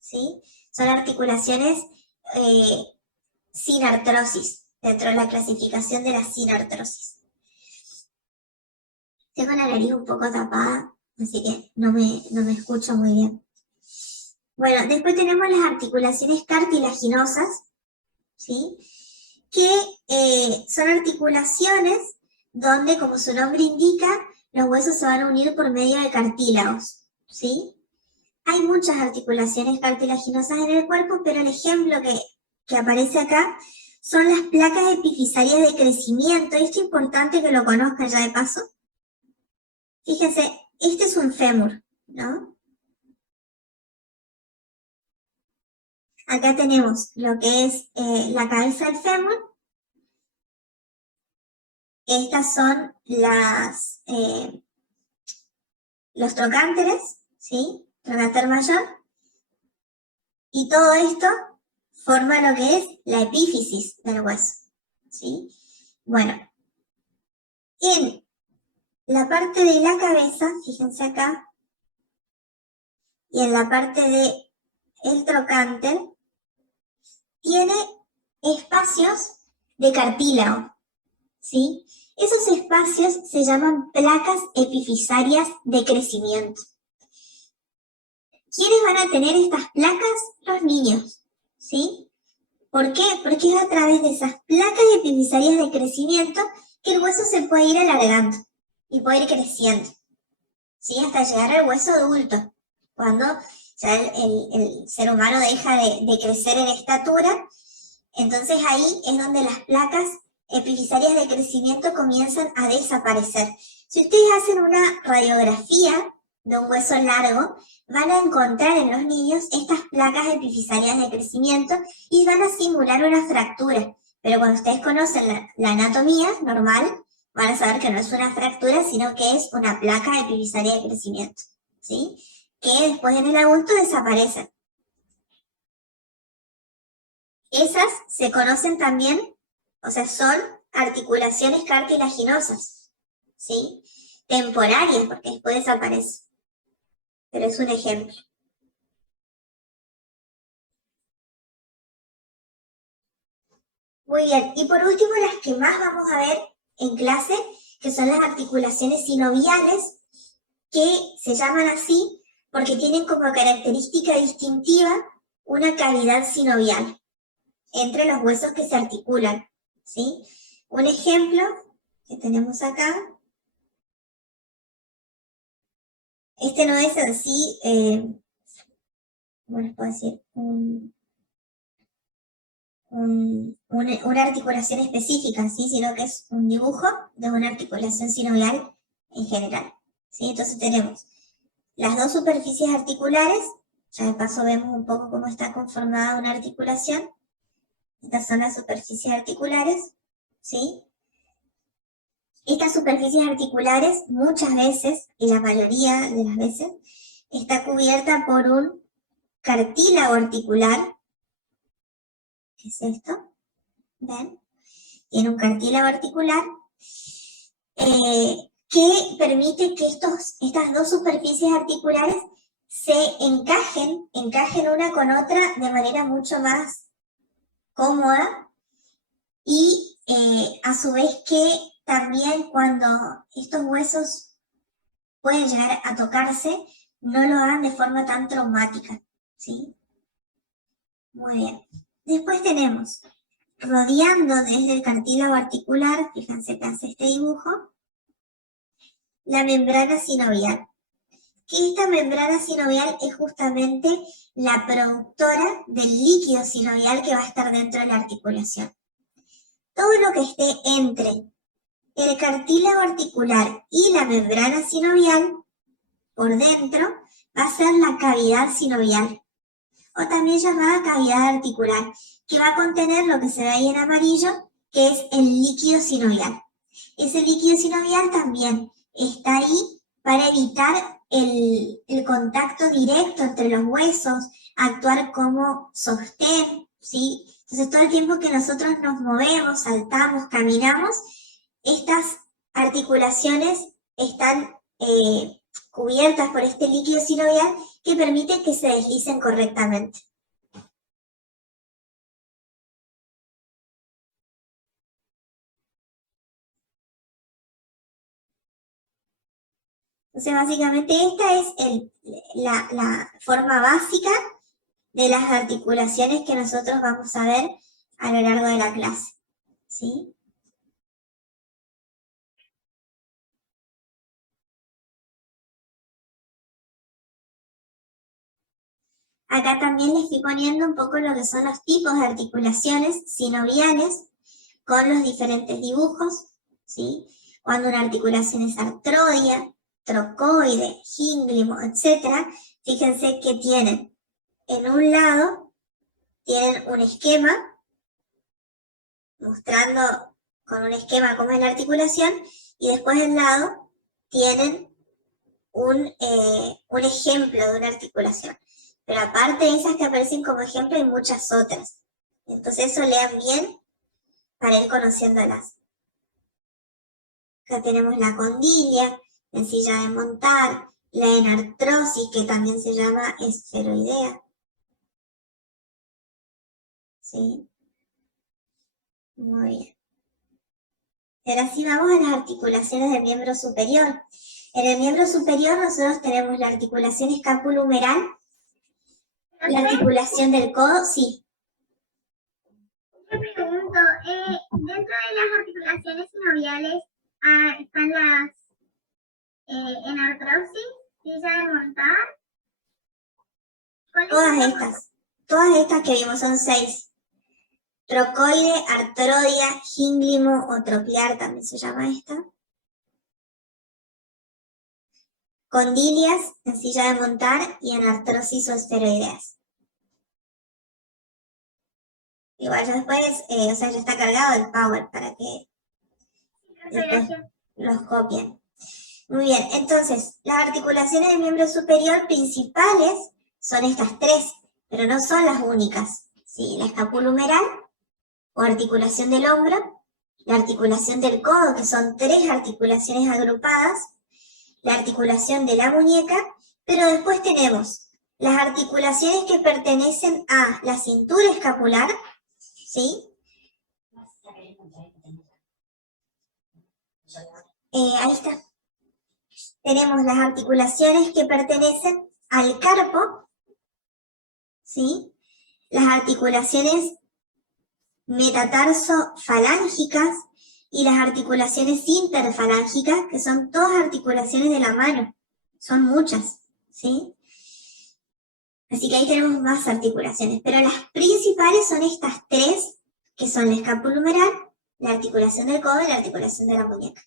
¿sí? Son articulaciones sin artrosis, dentro de la clasificación de la sinartrosis. Tengo la nariz un poco tapada, así que no me escucho muy bien. Bueno, después tenemos las articulaciones cartilaginosas, ¿sí? Que son articulaciones donde, como su nombre indica, los huesos se van a unir por medio de cartílagos, ¿sí? Hay muchas articulaciones cartilaginosas en el cuerpo, pero el ejemplo que aparece acá son las placas epifisarias de crecimiento. Esto es importante que lo conozcan ya de paso. Fíjense, este es un fémur, ¿no? Acá tenemos lo que es la cabeza del fémur. Estas son las los trocánteres, ¿sí? Trocánter mayor, y todo esto forma lo que es la epífisis del hueso, ¿sí? Bueno, en la parte de la cabeza, fíjense acá, y en la parte de el trocánter, tiene espacios de cartílago, ¿sí? Esos espacios se llaman placas epifisarias de crecimiento. ¿Quiénes van a tener estas placas? Los niños, ¿sí? ¿Por qué? Porque es a través de esas placas epifisarias de crecimiento que el hueso se puede ir alargando y puede ir creciendo, ¿sí? Hasta llegar al hueso adulto, cuando ya el ser humano deja de crecer en estatura. Entonces ahí es donde las placas epifisarias de crecimiento comienzan a desaparecer. Si ustedes hacen una radiografía de un hueso largo, van a encontrar en los niños estas placas epifisarias de crecimiento y van a simular una fractura. Pero cuando ustedes conocen la anatomía normal, van a saber que no es una fractura, sino que es una placa epifisaria de crecimiento, ¿sí? Que después en el adulto desaparecen. Esas se conocen también, o sea, son articulaciones cartilaginosas, ¿sí? Temporarias, porque después desaparecen. Pero es un ejemplo. Muy bien, y por último las que más vamos a ver en clase, que son las articulaciones sinoviales, que se llaman así porque tienen como característica distintiva una cavidad sinovial entre los huesos que se articulan, ¿sí? Un ejemplo que tenemos acá, este no es así, ¿cómo les puedo decir? Una articulación específica, ¿sí? Sino que es un dibujo de una articulación sinovial en general, ¿sí? Entonces tenemos las dos superficies articulares, ya de paso vemos un poco cómo está conformada una articulación. Estas son las superficies articulares, ¿sí? Estas superficies articulares muchas veces, y la mayoría de las veces, está cubierta por un cartílago articular. ¿Qué es esto? ¿Ven? Tiene un cartílago articular que permite que estas dos superficies articulares se encajen una con otra de manera mucho más cómoda y a su vez que también cuando estos huesos pueden llegar a tocarse, no lo hagan de forma tan traumática, ¿sí? Muy bien. Después tenemos, rodeando desde el cartílago articular, fíjense que hace este dibujo, la membrana sinovial. Que esta membrana sinovial es justamente la productora del líquido sinovial que va a estar dentro de la articulación. Todo lo que esté entre el cartílago articular y la membrana sinovial, por dentro, va a ser la cavidad sinovial, o también llamada cavidad articular, que va a contener lo que se ve ahí en amarillo, que es el líquido sinovial. Ese líquido sinovial también está ahí para evitar el contacto directo entre los huesos, actuar como sostén, ¿sí? Entonces todo el tiempo que nosotros nos movemos, saltamos, caminamos, estas articulaciones están cubiertas por este líquido sinovial que permite que se deslicen correctamente. Entonces, básicamente esta es la forma básica de las articulaciones que nosotros vamos a ver a lo largo de la clase, ¿sí? Acá también les estoy poniendo un poco lo que son los tipos de articulaciones sinoviales con los diferentes dibujos, ¿sí? Cuando una articulación es artroidea, trocoide, gínglimo, etc., fíjense que tienen, en un lado, tienen un esquema, mostrando con un esquema cómo es la articulación, y después del lado tienen un ejemplo de una articulación. Pero aparte de esas que aparecen como ejemplo, hay muchas otras. Entonces eso lean bien para ir conociéndolas. Acá tenemos la condilia, en silla de montar, la enartrosis, que también se llama esferoidea. ¿Sí? Muy bien. Y ahora sí vamos a las articulaciones del miembro superior. En el miembro superior nosotros tenemos la articulación escapulohumeral, la articulación del codo, sí. Te pregunto, dentro de las articulaciones sinoviales están las enartrosis, silla de montar. Todas estas que vimos son 6. Trocoide, artrodia, gínglimo o tropiar también se llama esta. Condilias, en silla de montar, y anartrosis o esferoideas. Igual ya después, ya está cargado el Power para que después los copien. Muy bien, entonces, las articulaciones del miembro superior principales son estas 3, pero no son las únicas. ¿Sí? La escapulohumeral, o articulación del hombro, la articulación del codo, que son 3 articulaciones agrupadas, la articulación de la muñeca, pero después tenemos las articulaciones que pertenecen a la cintura escapular, ¿sí? Ahí está. Tenemos las articulaciones que pertenecen al carpo, ¿sí? Las articulaciones metatarso-falángicas y las articulaciones interfalángicas, que son todas articulaciones de la mano. Son muchas, ¿sí? Así que ahí tenemos más articulaciones, pero las principales son estas 3, que son la escapulohumeral, la articulación del codo y la articulación de la muñeca.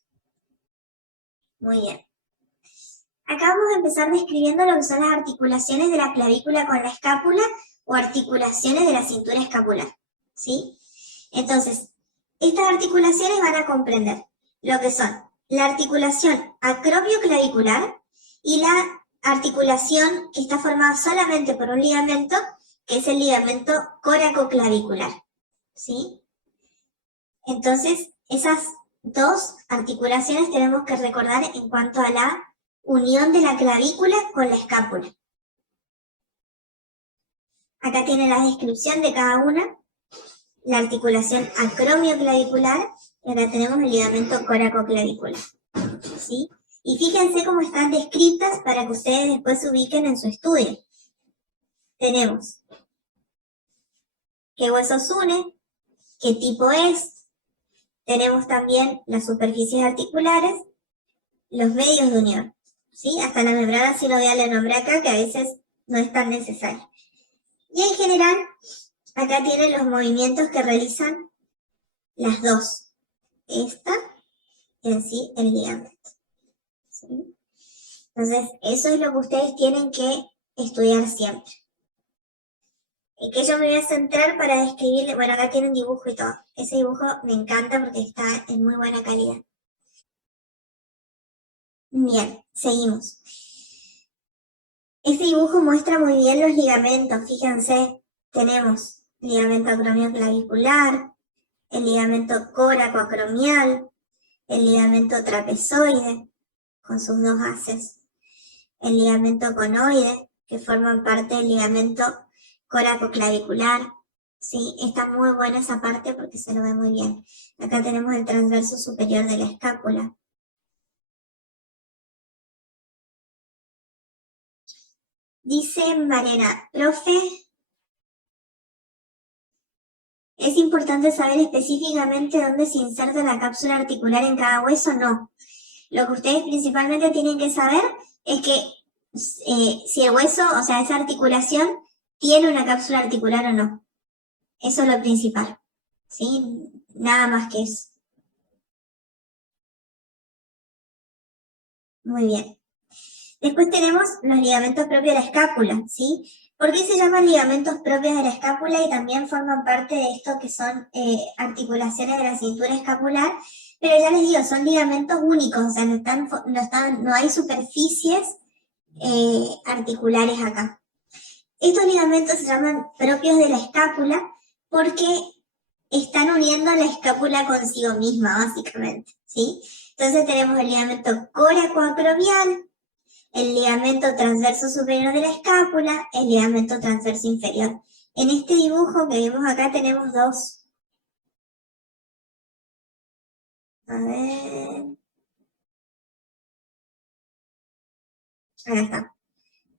Muy bien. Acá vamos a empezar describiendo lo que son las articulaciones de la clavícula con la escápula o articulaciones de la cintura escapular, ¿sí? Entonces, estas articulaciones van a comprender lo que son la articulación acromioclavicular y la articulación que está formada solamente por un ligamento, que es el ligamento coracoclavicular, ¿sí? Entonces, esas 2 articulaciones tenemos que recordar en cuanto a la unión de la clavícula con la escápula. Acá tiene la descripción de cada una, la articulación acromioclavicular, y acá tenemos el ligamento coracoclavicular, ¿sí? Y fíjense cómo están descritas para que ustedes después se ubiquen en su estudio. Tenemos qué huesos une, qué tipo es, tenemos también las superficies articulares, los medios de unión, ¿sí? Hasta la membrana sinovial la nombré acá, que a veces no es tan necesario. Y en general, acá tienen los movimientos que realizan las 2. Esta y en sí el ligamento. ¿Sí? Entonces, eso es lo que ustedes tienen que estudiar siempre. Y que yo me voy a centrar para describirle, bueno, acá tiene un dibujo y todo. Ese dibujo me encanta porque está en muy buena calidad. Bien, seguimos. Este dibujo muestra muy bien los ligamentos, fíjense, tenemos ligamento acromioclavicular, el ligamento coracoacromial, el ligamento trapezoide, con sus 2 haces, el ligamento conoide, que forman parte del ligamento coracoclavicular, ¿sí? Está muy buena esa parte porque se lo ve muy bien. Acá tenemos el transverso superior de la escápula. Dice Mariana, profe, ¿es importante saber específicamente dónde se inserta la cápsula articular en cada hueso? No. Lo que ustedes principalmente tienen que saber es que si el hueso, o sea, esa articulación, tiene una cápsula articular o no. Eso es lo principal, ¿sí? Nada más que eso. Muy bien. Después tenemos los ligamentos propios de la escápula, ¿sí? ¿Por qué se llaman ligamentos propios de la escápula y también forman parte de esto que son articulaciones de la cintura escapular? Pero ya les digo, son ligamentos únicos, o sea, no hay superficies articulares acá. Estos ligamentos se llaman propios de la escápula porque están uniendo la escápula consigo misma, básicamente, ¿sí? Entonces tenemos el ligamento coracoacromial, el ligamento transverso superior de la escápula, el ligamento transverso inferior. En este dibujo que vemos acá tenemos dos. A ver. Acá está.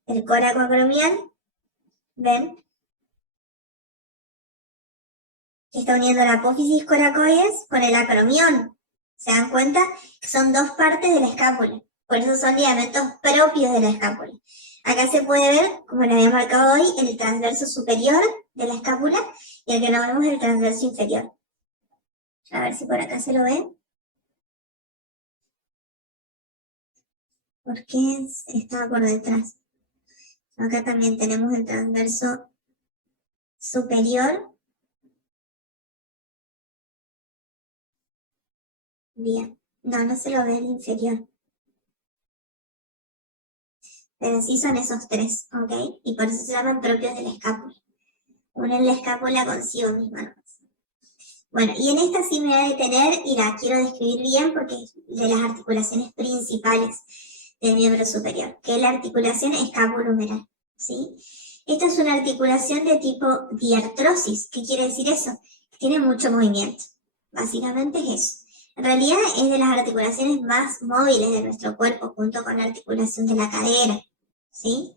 El coracoacromial, ¿ven? Está uniendo la apófisis coracoides con el acromión. ¿Se dan cuenta? Son dos partes de la escápula. Por eso son ligamentos propios de la escápula. Acá se puede ver, como lo había marcado hoy, el transverso superior de la escápula y el que no vemos es el transverso inferior. A ver si por acá se lo ve. ¿Por qué estaba por detrás? Acá también tenemos el transverso superior. Bien. No se lo ve el inferior. Pero sí son esos tres, ¿ok? Y por eso se llaman propios de la escápula. Unen la escápula consigo misma. Bueno, y en esta sí me voy a detener y la quiero describir bien porque es de las articulaciones principales del miembro superior, que es la articulación escapulohumeral, ¿sí? Esta es una articulación de tipo diartrosis. ¿Qué quiere decir eso? Que tiene mucho movimiento. Básicamente es eso. En realidad es de las articulaciones más móviles de nuestro cuerpo, junto con la articulación de la cadera, ¿sí?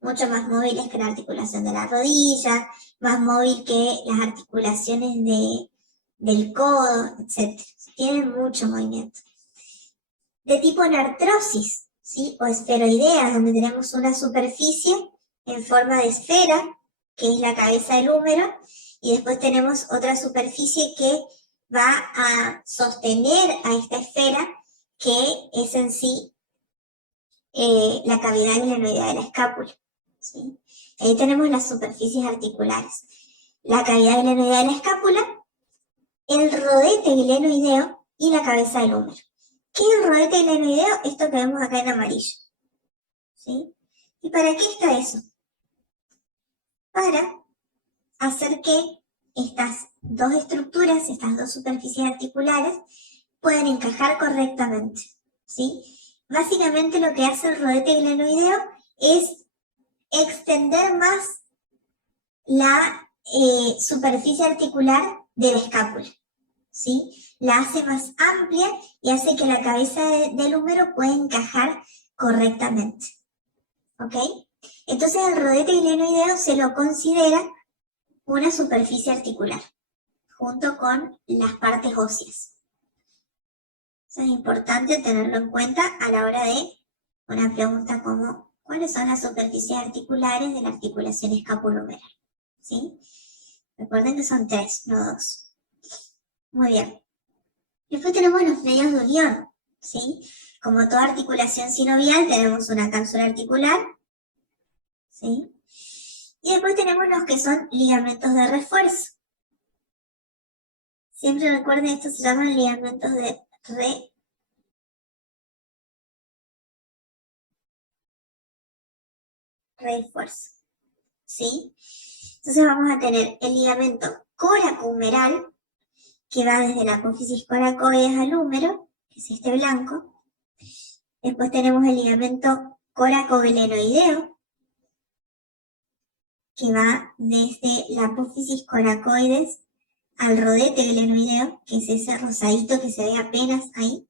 Mucho más móviles que la articulación de la rodilla, más móvil que las articulaciones del codo, etc. Tienen mucho movimiento. De tipo artrosis, ¿sí? O esferoidea, donde tenemos una superficie en forma de esfera, que es la cabeza del húmero, y después tenemos otra superficie que va a sostener a esta esfera, que es en sí la cavidad glenoidea de la escápula, ¿sí? Ahí tenemos las superficies articulares. La cavidad glenoidea de la escápula, el rodete glenoideo y la cabeza del húmero. ¿Qué es el rodete glenoideo? Esto que vemos acá en amarillo, ¿sí? ¿Y para qué está eso? Para hacer que estas dos estructuras, estas dos superficies articulares, puedan encajar correctamente, ¿sí? Básicamente lo que hace el rodete glenoideo es extender más la superficie articular de la escápula, ¿sí? La hace más amplia y hace que la cabeza del húmero pueda encajar correctamente, ¿ok? Entonces el rodete glenoideo se lo considera una superficie articular, junto con las partes óseas. Eso es importante tenerlo en cuenta a la hora de una pregunta como ¿cuáles son las superficies articulares de la articulación escapulohumeral? ¿Sí? Recuerden que son tres, no dos. Muy bien. Después tenemos los medios de unión, ¿sí? Como toda articulación sinovial tenemos una cápsula articular, ¿sí? Y después tenemos los que son ligamentos de refuerzo. Siempre recuerden, estos se llaman ligamentos de refuerzo, ¿sí? Entonces vamos a tener el ligamento coracohumeral, que va desde la apófisis coracoides al húmero, que es este blanco. Después tenemos el ligamento coracoglenoideo, que va desde la apófisis coracoides al rodete glenoideo, que es ese rosadito que se ve apenas ahí.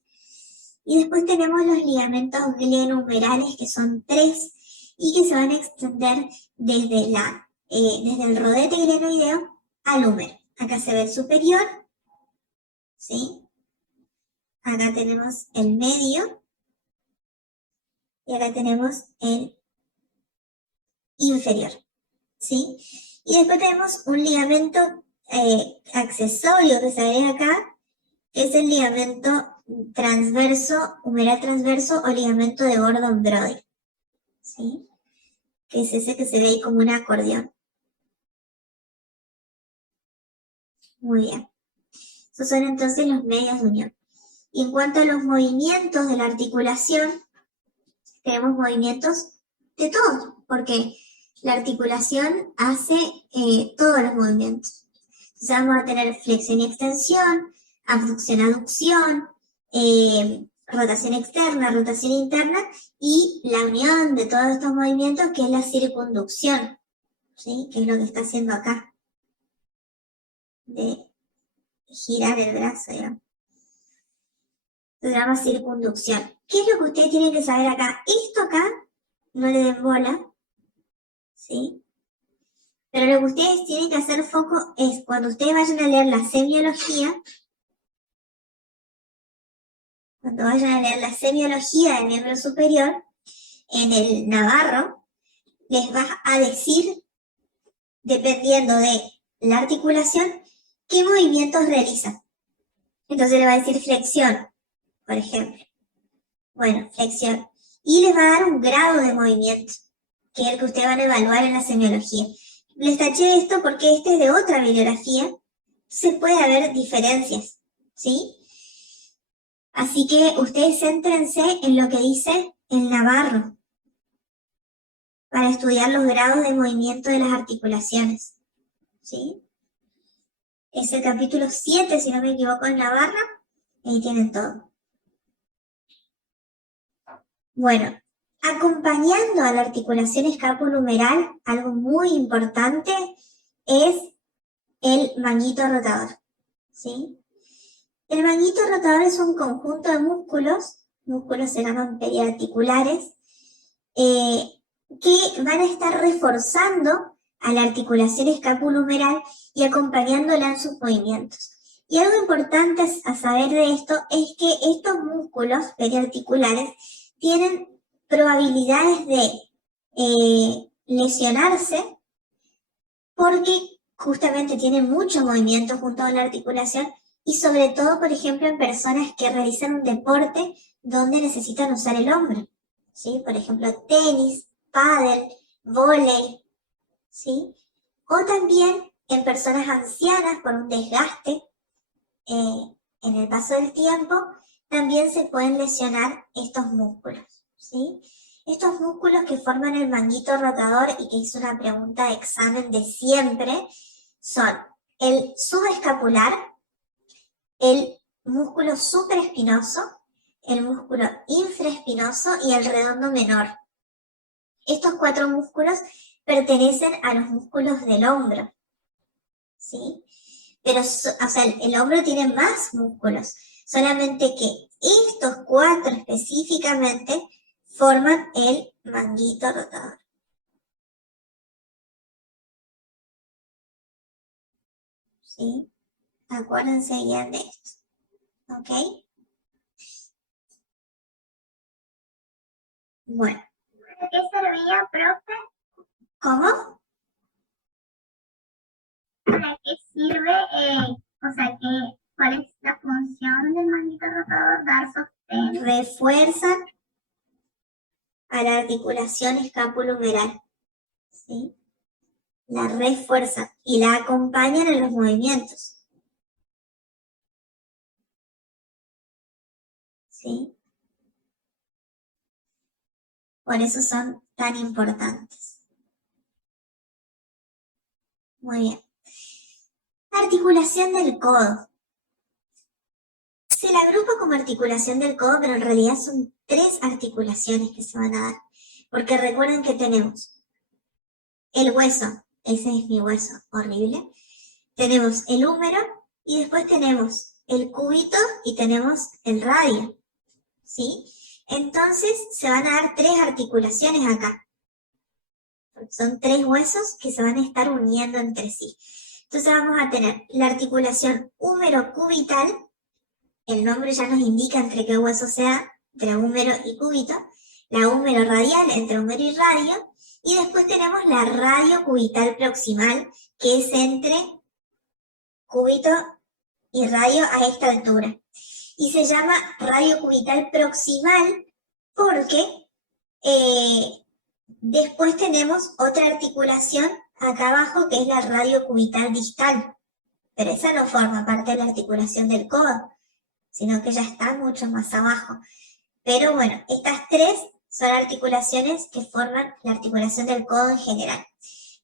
Y después tenemos los ligamentos glenohumerales, que son tres, y que se van a extender desde el rodete glenoideo al húmero. Acá se ve el superior, ¿sí? Acá tenemos el medio, y acá tenemos el inferior, ¿sí? Y después tenemos un ligamento accesorio que se ve acá, que es el ligamento transverso, humeral transverso o ligamento de Gordon-Brody, ¿sí? Que es ese que se ve ahí como un acordeón. Muy bien. Esos son entonces los medios de unión. Y en cuanto a los movimientos de la articulación, tenemos movimientos de todo, porque la articulación hace todos los movimientos. Entonces vamos a tener flexión y extensión, abducción, aducción, rotación externa, rotación interna, y la unión de todos estos movimientos, que es la circunducción, ¿sí? Que es lo que está haciendo acá, de girar el brazo, digamos. Se llama circunducción. ¿Qué es lo que ustedes tienen que saber acá? Esto acá, no le den bola, ¿sí? Pero lo que ustedes tienen que hacer foco es, cuando ustedes vayan a leer la semiología, del miembro superior, en el Navarro, les va a decir, dependiendo de la articulación, qué movimientos realiza. Entonces le va a decir flexión, por ejemplo. Bueno, flexión. Y les va a dar un grado de movimiento, que es el que ustedes van a evaluar en la semiología. Les taché esto porque este es de otra bibliografía, se puede haber diferencias, ¿sí? Así que ustedes céntrense en lo que dice el Navarro para estudiar los grados de movimiento de las articulaciones, ¿sí? Es el capítulo 7, si no me equivoco, en Navarro, ahí tienen todo. Bueno, acompañando a la articulación escapulohumeral, algo muy importante es el manguito rotador, ¿sí? El manguito rotador es un conjunto de músculos se llaman periarticulares, que van a estar reforzando a la articulación escapulohumeral y acompañándola en sus movimientos. Y algo importante a saber de esto es que estos músculos periarticulares tienen probabilidades de lesionarse porque justamente tienen mucho movimiento junto a la articulación, y sobre todo, por ejemplo, en personas que realizan un deporte donde necesitan usar el hombro, ¿sí? Por ejemplo, tenis, pádel, vóley, ¿sí? O también en personas ancianas por un desgaste en el paso del tiempo, también se pueden lesionar estos músculos, ¿sí? Estos músculos que forman el manguito rotador, y que es una pregunta de examen de siempre, son el subescapular, el músculo supraespinoso, el músculo infraespinoso y el redondo menor. Estos 4 músculos pertenecen a los músculos del hombro, ¿sí? Pero, o sea, el hombro tiene más músculos, solamente que estos 4 específicamente forman el manguito rotador. ¿Sí? Acuérdense bien de esto. ¿Ok? Bueno. ¿Para qué servía, profe? ¿Cómo? ¿Para qué sirve? O sea, ¿cuál es la función del manguito rotador? Dar sostén. Refuerza a la articulación escapulohumeral, ¿sí? La refuerza y la acompañan en los movimientos, ¿sí? Por eso son tan importantes. Muy bien. Articulación del codo. Se la agrupa como articulación del codo, pero en realidad son 3 articulaciones que se van a dar. Porque recuerden que tenemos el hueso, ese es mi hueso horrible, tenemos el húmero y después tenemos el cúbito y tenemos el radio, ¿sí? Entonces se van a dar 3 articulaciones acá. Son 3 huesos que se van a estar uniendo entre sí. Entonces vamos a tener la articulación húmero-cubital, el nombre ya nos indica entre qué hueso sea, entre húmero y cúbito, la húmero radial entre húmero y radio, y después tenemos la radio cubital proximal, que es entre cúbito y radio a esta altura. Y se llama radio cubital proximal porque después tenemos otra articulación acá abajo, que es la radio cubital distal, pero esa no forma parte de la articulación del codo, sino que ya está mucho más abajo. Pero bueno, estas tres son articulaciones que forman la articulación del codo en general.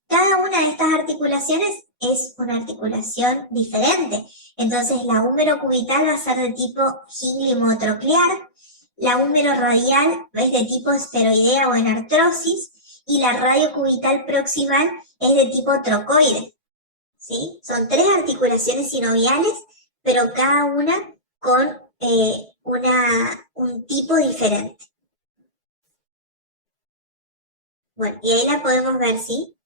Cada una de estas articulaciones es una articulación diferente. Entonces la húmero-cubital va a ser de tipo gínglimo-troclear, la húmero-radial es de tipo esferoidea o en artrosis, y la radiocubital proximal es de tipo trocoide. ¿Sí? Son tres articulaciones sinoviales, pero cada una con un tipo diferente. Bueno, y ahí la podemos ver, ¿sí?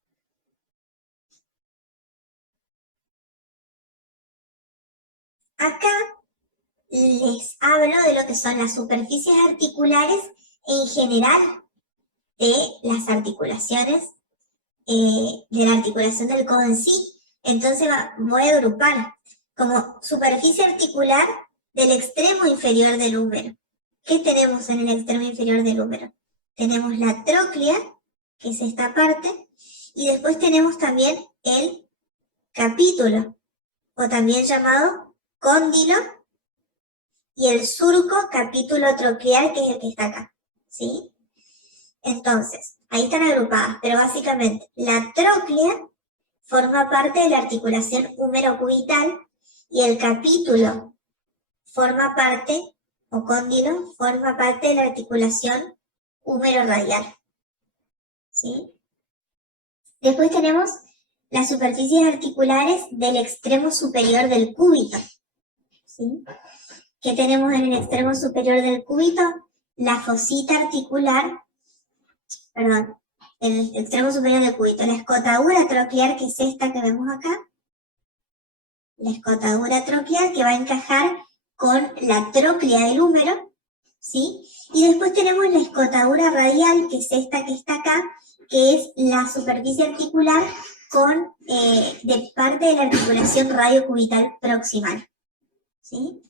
Acá les hablo de lo que son las superficies articulares en general de las articulaciones, de la articulación del codo en sí. Entonces voy a agrupar como superficie articular del extremo inferior del húmero. ¿Qué tenemos en el extremo inferior del húmero? Tenemos la tróclea, que es esta parte, y después tenemos también el capítulo, o también llamado cóndilo, y el surco capítulo troclear, que es el que está acá, ¿sí? Entonces, ahí están agrupadas, pero básicamente la tróclea forma parte de la articulación húmero-cubital y el capítulo forma parte, o cóndilo, forma parte de la articulación húmero-radial, ¿sí? Después tenemos las superficies articulares del extremo superior del cúbito, ¿sí? ¿Qué tenemos en el extremo superior del cúbito? La fosita articular, perdón, el extremo superior del cúbito, la escotadura troclear, que es esta que vemos acá, la escotadura troclear que va a encajar con la tróclea del húmero, ¿sí? Y después tenemos la escotadura radial, que es esta que está acá, que es la superficie articular con, de parte de la articulación radiocubital proximal, ¿sí?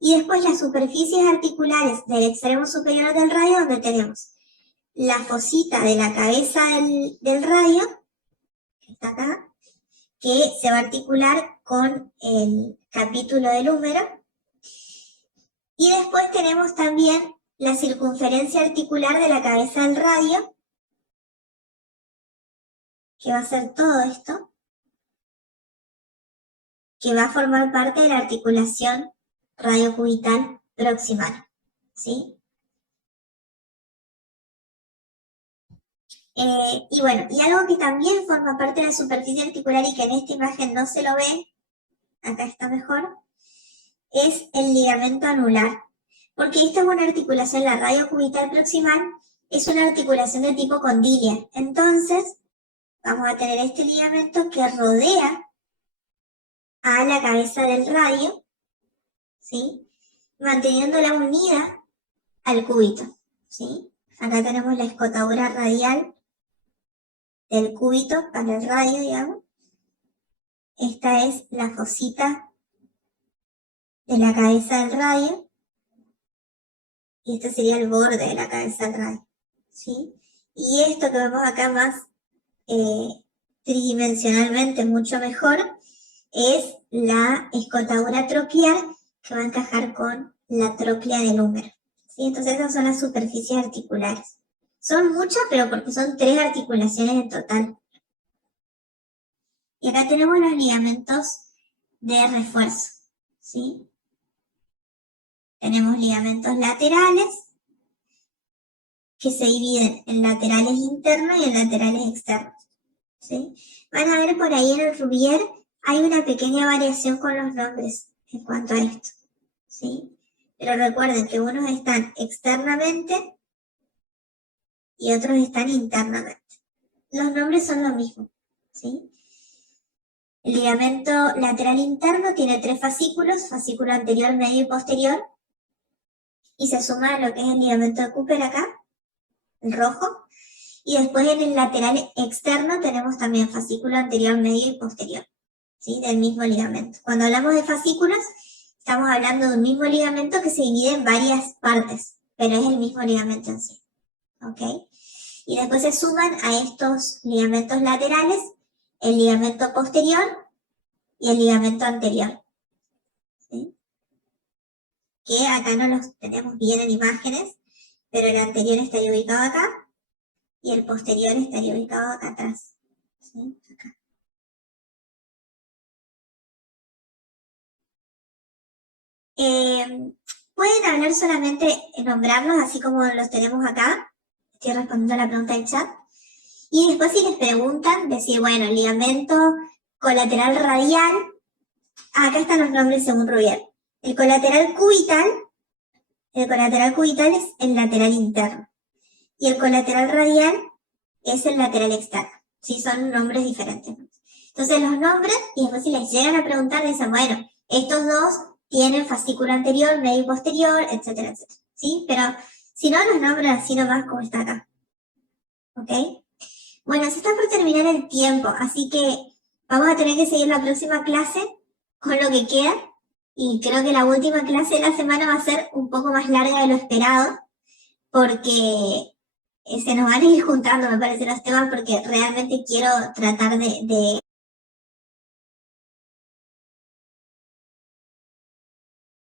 Y después las superficies articulares del extremo superior del radio, donde tenemos la fosita de la cabeza del radio, que está acá, que se va a articular con el capítulo del húmero. Y después tenemos también la circunferencia articular de la cabeza del radio, que va a ser todo esto, que va a formar parte de la articulación radiocubital proximal, ¿sí? Y bueno, y algo que también forma parte de la superficie articular y que en esta imagen no se lo ve, acá está mejor, es el ligamento anular. Porque esta es una articulación, la radiocubital proximal, es una articulación de tipo condilia. Entonces, vamos a tener este ligamento que rodea a la cabeza del radio, ¿sí? Manteniéndola unida al cúbito, ¿sí? Acá tenemos la escotadura radial del cúbito para el radio, digamos. Esta es la fosita de la cabeza del radio. Y este sería el borde de la cabeza del radio, ¿sí? Y esto que vemos acá más tridimensionalmente mucho mejor es la escotadura troclear que va a encajar con la tróclea del húmero, ¿sí? Entonces esas son las superficies articulares. Son muchas, pero porque son 3 articulaciones en total. Y acá tenemos los ligamentos de refuerzo, ¿sí? Tenemos ligamentos laterales, que se dividen en laterales internos y en laterales externos, ¿sí? Van a ver por ahí en el Rubier, hay una pequeña variación con los nombres en cuanto a esto, ¿sí? Pero recuerden que unos están externamente y otros están internamente. Los nombres son lo mismo, ¿sí? El ligamento lateral interno tiene 3 fascículos, fascículo anterior, medio y posterior, y se suma a lo que es el ligamento de Cooper acá, el rojo, y después en el lateral externo tenemos también fascículo anterior, medio y posterior, ¿sí? Del mismo ligamento. Cuando hablamos de fascículos, estamos hablando de un mismo ligamento que se divide en varias partes, pero es el mismo ligamento en sí, ¿ok? Y después se suman a estos ligamentos laterales el ligamento posterior y el ligamento anterior, ¿sí? que acá no los tenemos bien en imágenes, pero el anterior estaría ubicado acá y el posterior estaría ubicado acá atrás. ¿Sí? Acá. Pueden hablar solamente, nombrarlos así como los tenemos acá. Estoy respondiendo a la pregunta del chat. Y después si les preguntan, decir, bueno, ligamento colateral radial. Acá están los nombres según Rubier. El colateral cubital es el lateral interno. Y el colateral radial es el lateral externo. ¿Sí? Son nombres diferentes. Entonces los nombres, y después si les llegan a preguntar, dicen, bueno, estos dos tienen fascículo anterior, medio y posterior, etcétera, etcétera. ¿Sí? Pero si no, los nombran así nomás como está acá. ¿Ok? Bueno, se está por terminar el tiempo, así que vamos a tener que seguir la próxima clase con lo que queda. Y creo que la última clase de la semana va a ser un poco más larga de lo esperado, porque se nos van a ir juntando, me parece, los temas, porque realmente quiero tratar de